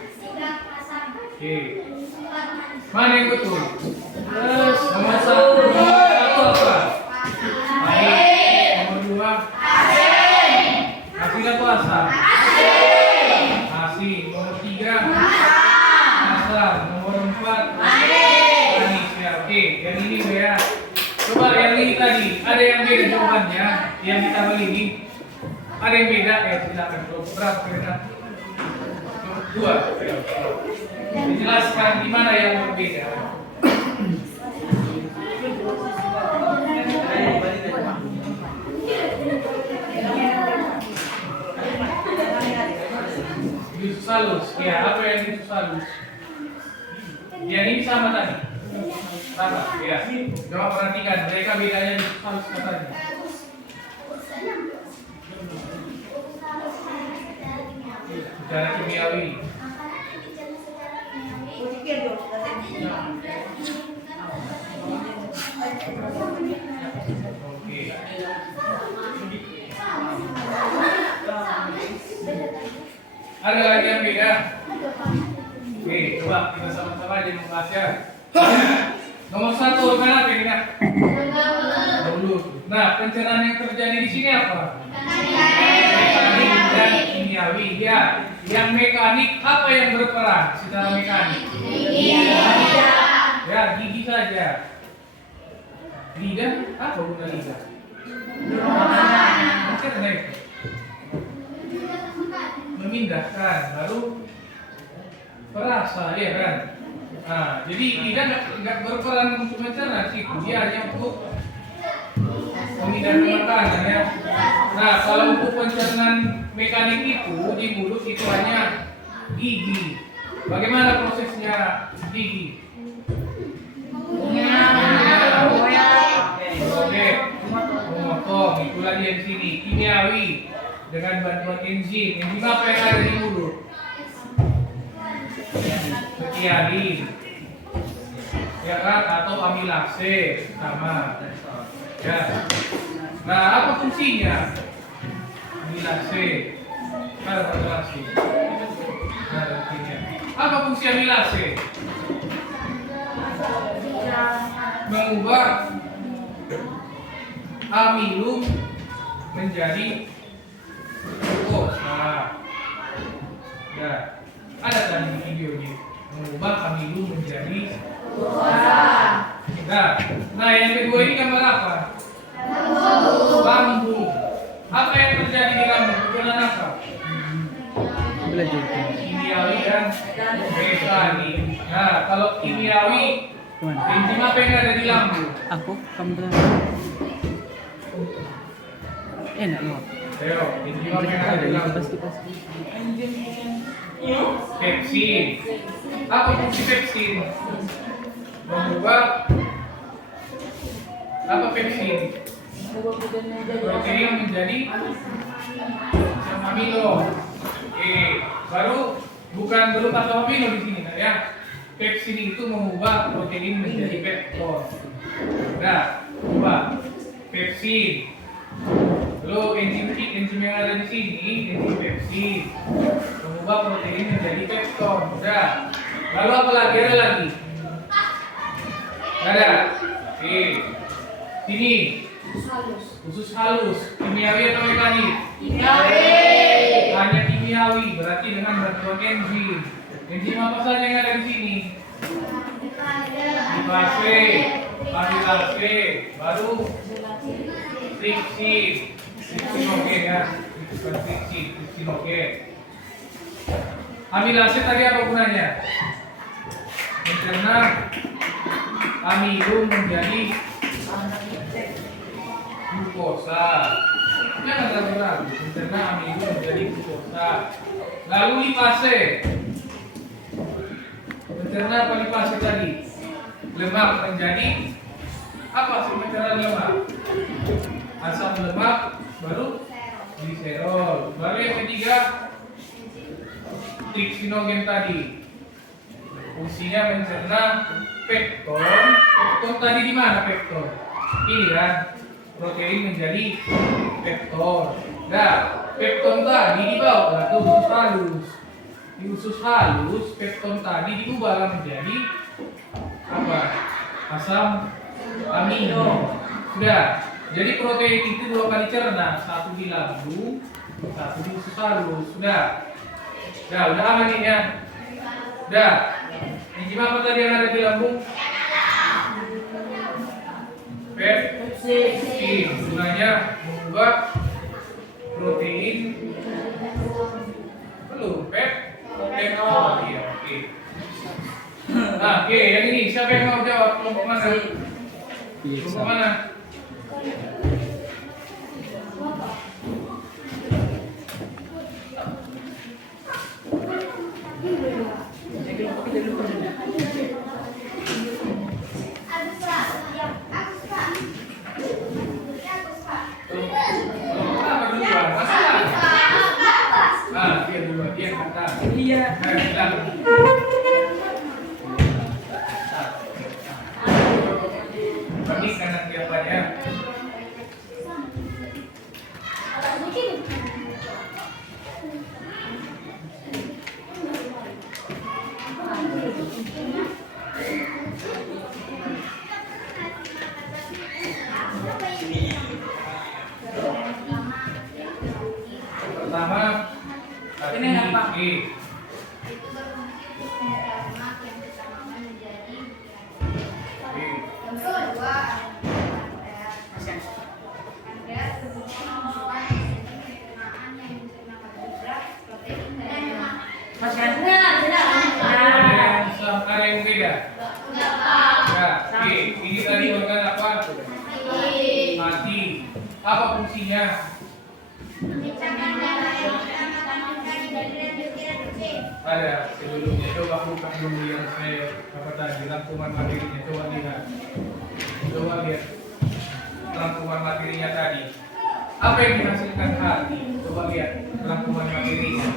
Oke. Mana yang betul? Nomor 1 apa? Pahit. Nomor 2 asin atau asam? Asin. Nomor 3 asam. Nomor 4 manis. Ya, oke. Yang ini ya. Coba yang ini tadi ada yang beda jawabannya. Yang ditambah ini ada yang beda. Ya silakan. Berapa beda? 2. Dijelaskan di mana yang berbeda. Disus halus. Ya, apa yang disus halus? Ya, ini sama tadi. Sama, ya. Coba perhatikan, mereka bedanya disus halus apa tadi? Secara kimiawi. Oke. Ada lagi yang beda? Oke, coba kita sama-sama aja membahasnya. Nomor 1 mana bedanya? Dahulu. Nah, pencerahan yang terjadi di sini apa? Mekanik dan kimiawi. Ya, yang mekanik apa yang berperan secara mekanik? Ya, gigi saja. Lidah, apa guna lidah? Karena itu memindahkan, baru perasa, ya kan? Nah, jadi lidah nggak berperan untuk mencerna sih, dia hanya untuk memindahkan makanan ya. Nah, kalau untuk pencernaan mekanik itu di mulut itu hanya gigi. Bagaimana prosesnya gigi? Oke, memotong. Itulah dia di sini. Kimiawi dengan bantuan enzim. Enzim apa yang ada di mulut? Setialin, ya kan? Atau amilase sama. Ya. Nah, apa fungsinya? Amilase. Ada konsentrasi. Ada artinya. Apa fungsi amilase? Mengubah amilum menjadi glukosa. Ya, ada tadi di video ini. Mengubah amilum menjadi glukosa. Nah, yang kedua ini gambar apa? Lambung. Apa yang terjadi di lambung? Berjalan apa? Belajar. Kimiawi dan mekanik. Nah, kalau kimiawi, Gimana? enzim apa yang ada di lambung? Aku, kamu belajar. Enak loh. Ayo, enzim apa yang ada di lambung? Pepsin. Apa fungsi pepsin? Mengubah apa pepsin? Protein menjadi asam amino. Oke, baru belum asam amino di sini, nah, ya. Pepsin itu mengubah protein menjadi pepton. Nah, ubah pepsin. Lalu enzim yang ada di sini, enzim pepsin, mengubah protein menjadi pepton. Udah. Lalu apa lagi? Ada lagi? Ada. Oke. Sini. Usus halus. Kimiawi atau mekanik? Hanya kimiawi, berarti dengan bantuan enzim. Enzim apa saja yang ada di sini? Lipase, amilase, baru tripsinogen ya. Bukan tripsinogen. Amilase tadi apa gunanya? Mencerna amilum menjadi glukosa. Jangan ragu-ragu, mencerna amilum menjadi glukosa. Lalu lipase. Mencerna apa lipase tadi? Lemak menjadi apa sih pencernaan lemak? Asam lemak baru gliserol. Baru yang ketiga tripsinogen tadi. Fungsinya mencerna pepton. Pepton tadi di mana pepton? Ini kan protein menjadi pepton. Nah, pepton tadi dibawa ke usus halus. Di usus halus, pepton tadi diubah menjadi apa? Asam amino. Sudah. Jadi protein itu dua kali cerna, satu di lambung, satu di usus halus. Sudah. Udah aman nih ya. Udah. Enzim apa tadi yang ada di lambung? Pepsin. Gunanya mengubah protein belum pepton. Iya, oke. Nah, oke, yang ini siapa yang mau jawab? Kelompok mana? Kelompok mana? Iya. Bagi kanan siapanya? Pertama, ini apa? Ada yang beda? Ini tadi organ apa? Hati. Apa fungsinya? Ada sebelumnya. Coba buka dulu yang saya apa tadi rangkuman materinya. Coba lihat rangkuman materinya tadi. Apa yang dihasilkan hati? Coba lihat rangkuman materinya.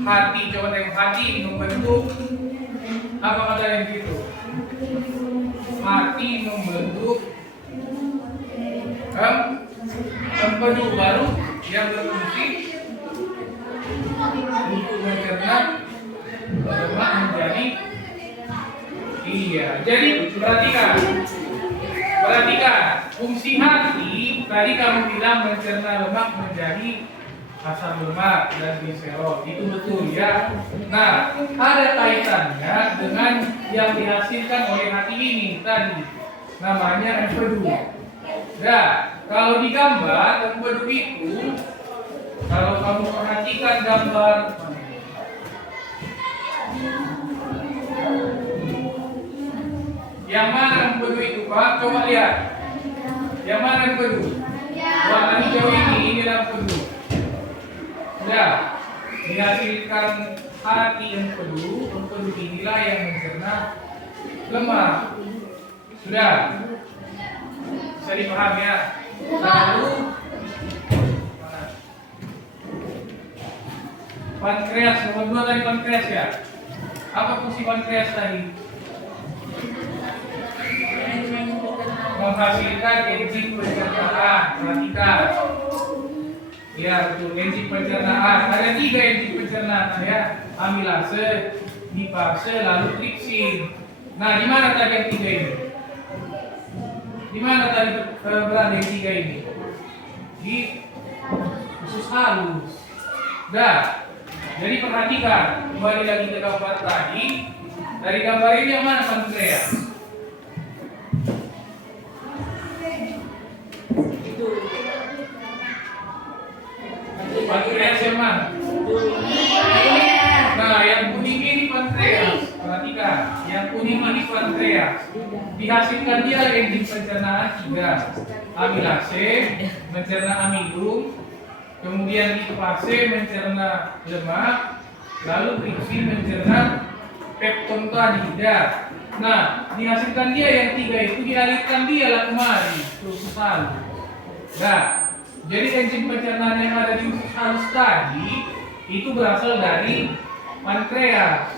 Hati, coba tengok hati membentuk apa kata yang gitu? Hati membentuk empedu baru yang berfungsi untuk mencerna lemak menjadi jadi perhatikan fungsi hati tadi kamu bilang mencerna lemak menjadi asam lemak dan gliserol, itu betul ya. Nah, ada kaitannya dengan yang dihasilkan oleh hati ini tadi, namanya empedu. Nah, kalau di gambar empedu itu, kalau kamu perhatikan gambar yang mana empedu itu Pak? Coba lihat. Yang mana empedu? Warna hijau ini empedu. Ya, dihasilkan hati empedu inilah yang mencerna lemak. Sudah? Bisa dipahami ya? Lalu pankreas, nomor 2 tadi pankreas ya. Apa fungsi pankreas tadi? Menghasilkan enzim pencernaan. Perhatikan. Ya betul, enzim pencernaan. Ada 3 enzim pencernaan ya. Amilase, lipase, lalu tripsin. Nah, di mana tadi yang 3 ini? Di mana tadi berada yang 3 ini? Di usus halus. Dah. Jadi perhatikan, kembali lagi ke gambar tadi. Dari gambar ini yang mana pankreas? Pankreas yang mana? Nah, yang kuning ini pankreas. Perhatikan, yang kuning ini pankreas. Dihasilkan dia enzim pencernaan 3. Amilase mencerna amilum, kemudian lipase mencerna lemak, lalu tripsin mencerna pepton tadi. Nah, dihasilkan dia yang 3 itu dialirkan dia lah kemari ke usus halus. Nah, jadi enzim pencernaan yang ada di usus halus tadi itu berasal dari pankreas.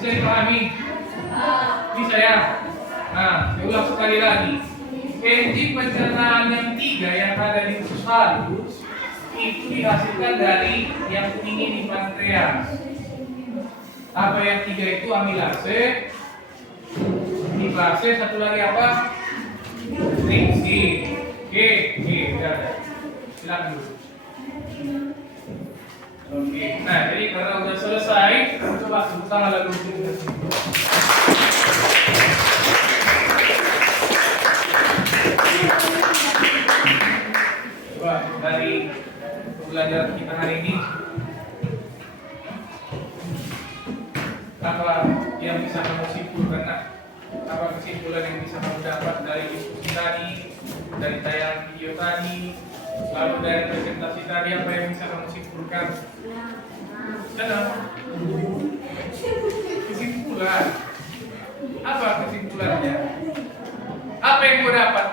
Bisa dipahami? Bisa ya? Nah, saya ulang sekali lagi. Enzim pencernaan yang 3 yang ada di usus halus itu dihasilkan dari yang kuning ini pankreas. Apa yang 3 itu? Amilase, lipase, satu lagi apa? Tripsin. Oke, udah. Silakan dulu. Oke, nah jadi karena udah selesai, coba tepuk tangan lalu kita. Coba dari pembelajaran kita hari ini, apa yang bisa kamu simpulkan? Apa kesimpulan yang bisa kamu dapat dari diskusi tadi, dari tayangan video tadi, lalu dari presentasi tadi, apa yang bisa kamu simpulkan? Kesimpulan. Apa kesimpulannya? Apa yang kau dapat?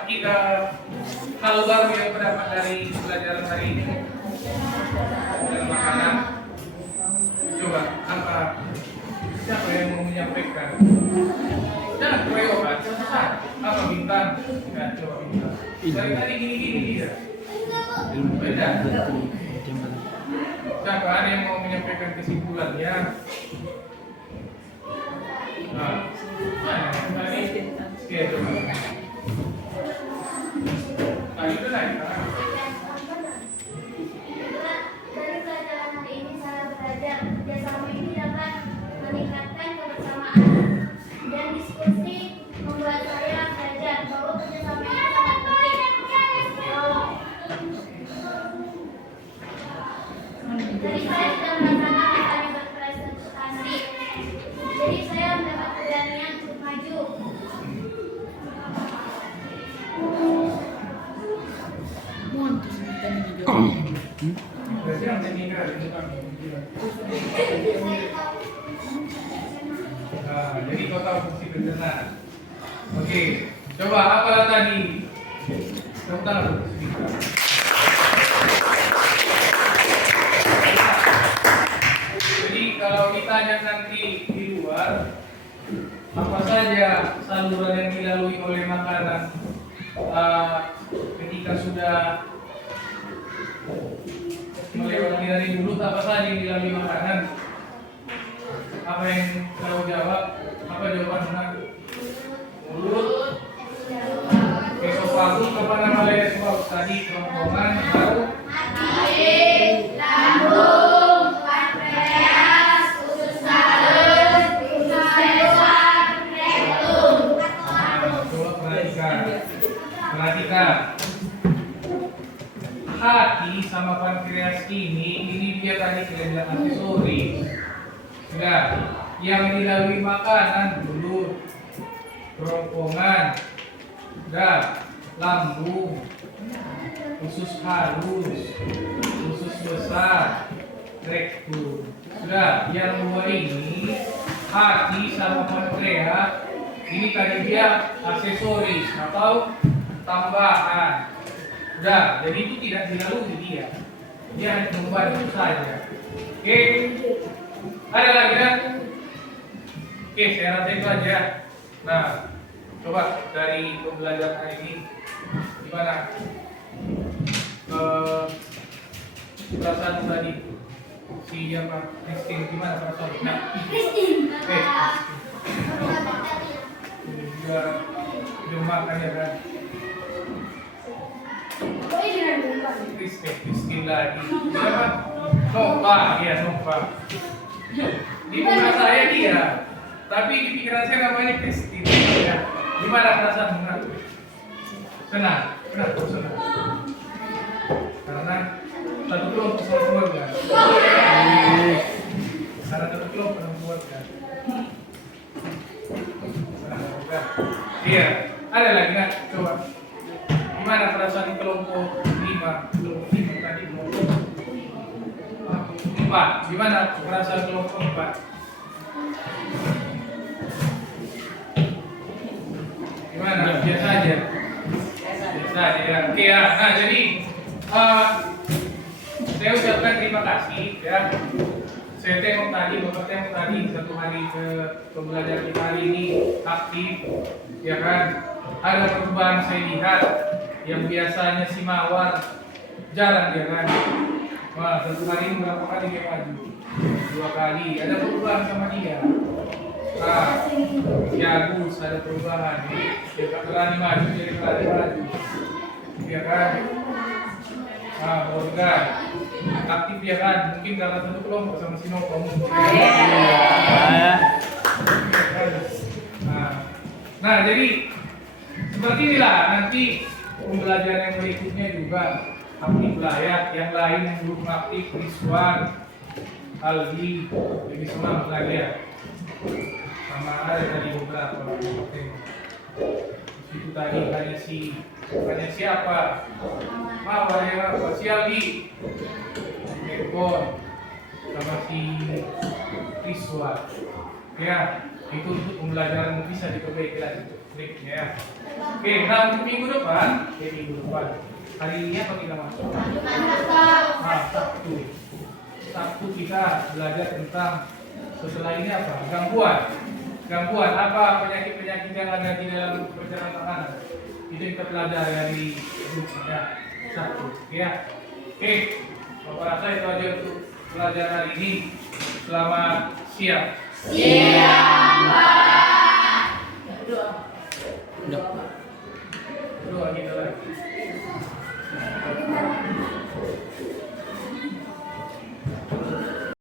Hal baru yang kau dapat dari pelajaran hari ini? Dan makanan. Coba, apa? Siapa yang mau menyampaikan? Jangan keroyokan, susah. Apa bintang? Ya, coba bintang. Dari tadi gini-gini dia. Beda. Siapa ada yang mau menyampaikan kesimpulannya? Nah, tadi sekian coba. Ayo udah naik. Dari pelajaran hari ini saya belajar kerjasama ini dapat meningkatkan kebersamaan dan diskusi membuat saya belajar bahwa kerjasama ini sangat penting. Jadi saya sudah merasakan rasanya berprestasi. Jadi saya mendapat keberanian untuk maju. Jadi kau tahu fungsi pencernaan. Oke, coba apalah tadi? Kamu tahu Jadi kalau ditanya nanti di luar, apa saja saluran yang dilalui oleh makanan ketika sudah dari mulut apa saja yang dilalui makanan? Apa yang kau jawab? Apa jawaban benar? Mulut. Esofagus apa nama lain esofagus tadi? Kerongkongan, baru coba perhatikan. Hati sama pankreas ini dia tadi kita bilang aksesoris. Sudah, yang dilalui makanan mulut, kerongkongan, dan lambung, usus halus, usus besar, rektum. Sudah, yang dua ini hati sama pankreas ini tadi dia aksesoris atau tambahan. Sudah, jadi itu tidak dilalui dia. Dia hanya membantu saja. Oke, ada lagi kan? Oke, saya rasa itu aja. Nah, coba dari pembelajaran hari ini gimana? Perasaan tadi si apa? Christine gimana perasaan? Nah, juga belum makan ya kan? Christine lagi. Siapa? Nova, iya Nova. Di pikiran saya dia, tapi di pikiran saya namanya Christine. Ya. Gimana perasaan senang? Senang, kenapa senang? Karena satu kelompok sama keluarga. Karena satu kelompok sama keluarga. Iya, ada lagi nggak? Coba. Gimana perasaan kelompok 5? Kelompok 5 tadi kelompok 4. Gimana perasaan kelompok 4? Gimana? Biasa aja. Biasa aja ya. Oke ya. Nah jadi saya ucapkan terima kasih ya. Saya tengok tadi satu hari ke pembelajaran kita hari ini aktif, ya kan? Ada perubahan saya lihat. Yang biasanya si Mawar jarang dia kan. Wah, satu hari ini berapa kali dia maju? 2 kali. Ada perubahan sama dia. Nah, si Agus ada perubahan. Dia tak berani maju, jadi berani maju. Ya kan? Nah, Morgan aktif ya kan? Mungkin karena satu kelompok sama si Nova. Nah, jadi seperti inilah nanti pembelajaran yang berikutnya juga aktif lah ya. Yang lain yang belum aktif, Rizwan, Aldi, lebih semangat lagi ya. Sama ada tadi beberapa. Itu tadi hanya siapa? Mawar ya, si Aldi, Ekon, sama si Rizwan. Ya, itu untuk pembelajaran bisa diperbaiki lagi berikutnya ya. Oke, nah untuk minggu depan, hari ini apa kita masuk? Nah, Sabtu kita belajar tentang setelah ini apa? Gangguan apa penyakit-penyakit yang ada di dalam perjalanan makanan? Itu kita pelajari hari ya, Sabtu ya. Oke, Bapak rasa itu aja untuk pelajaran hari ini. Selamat siang. Doa kita lagi.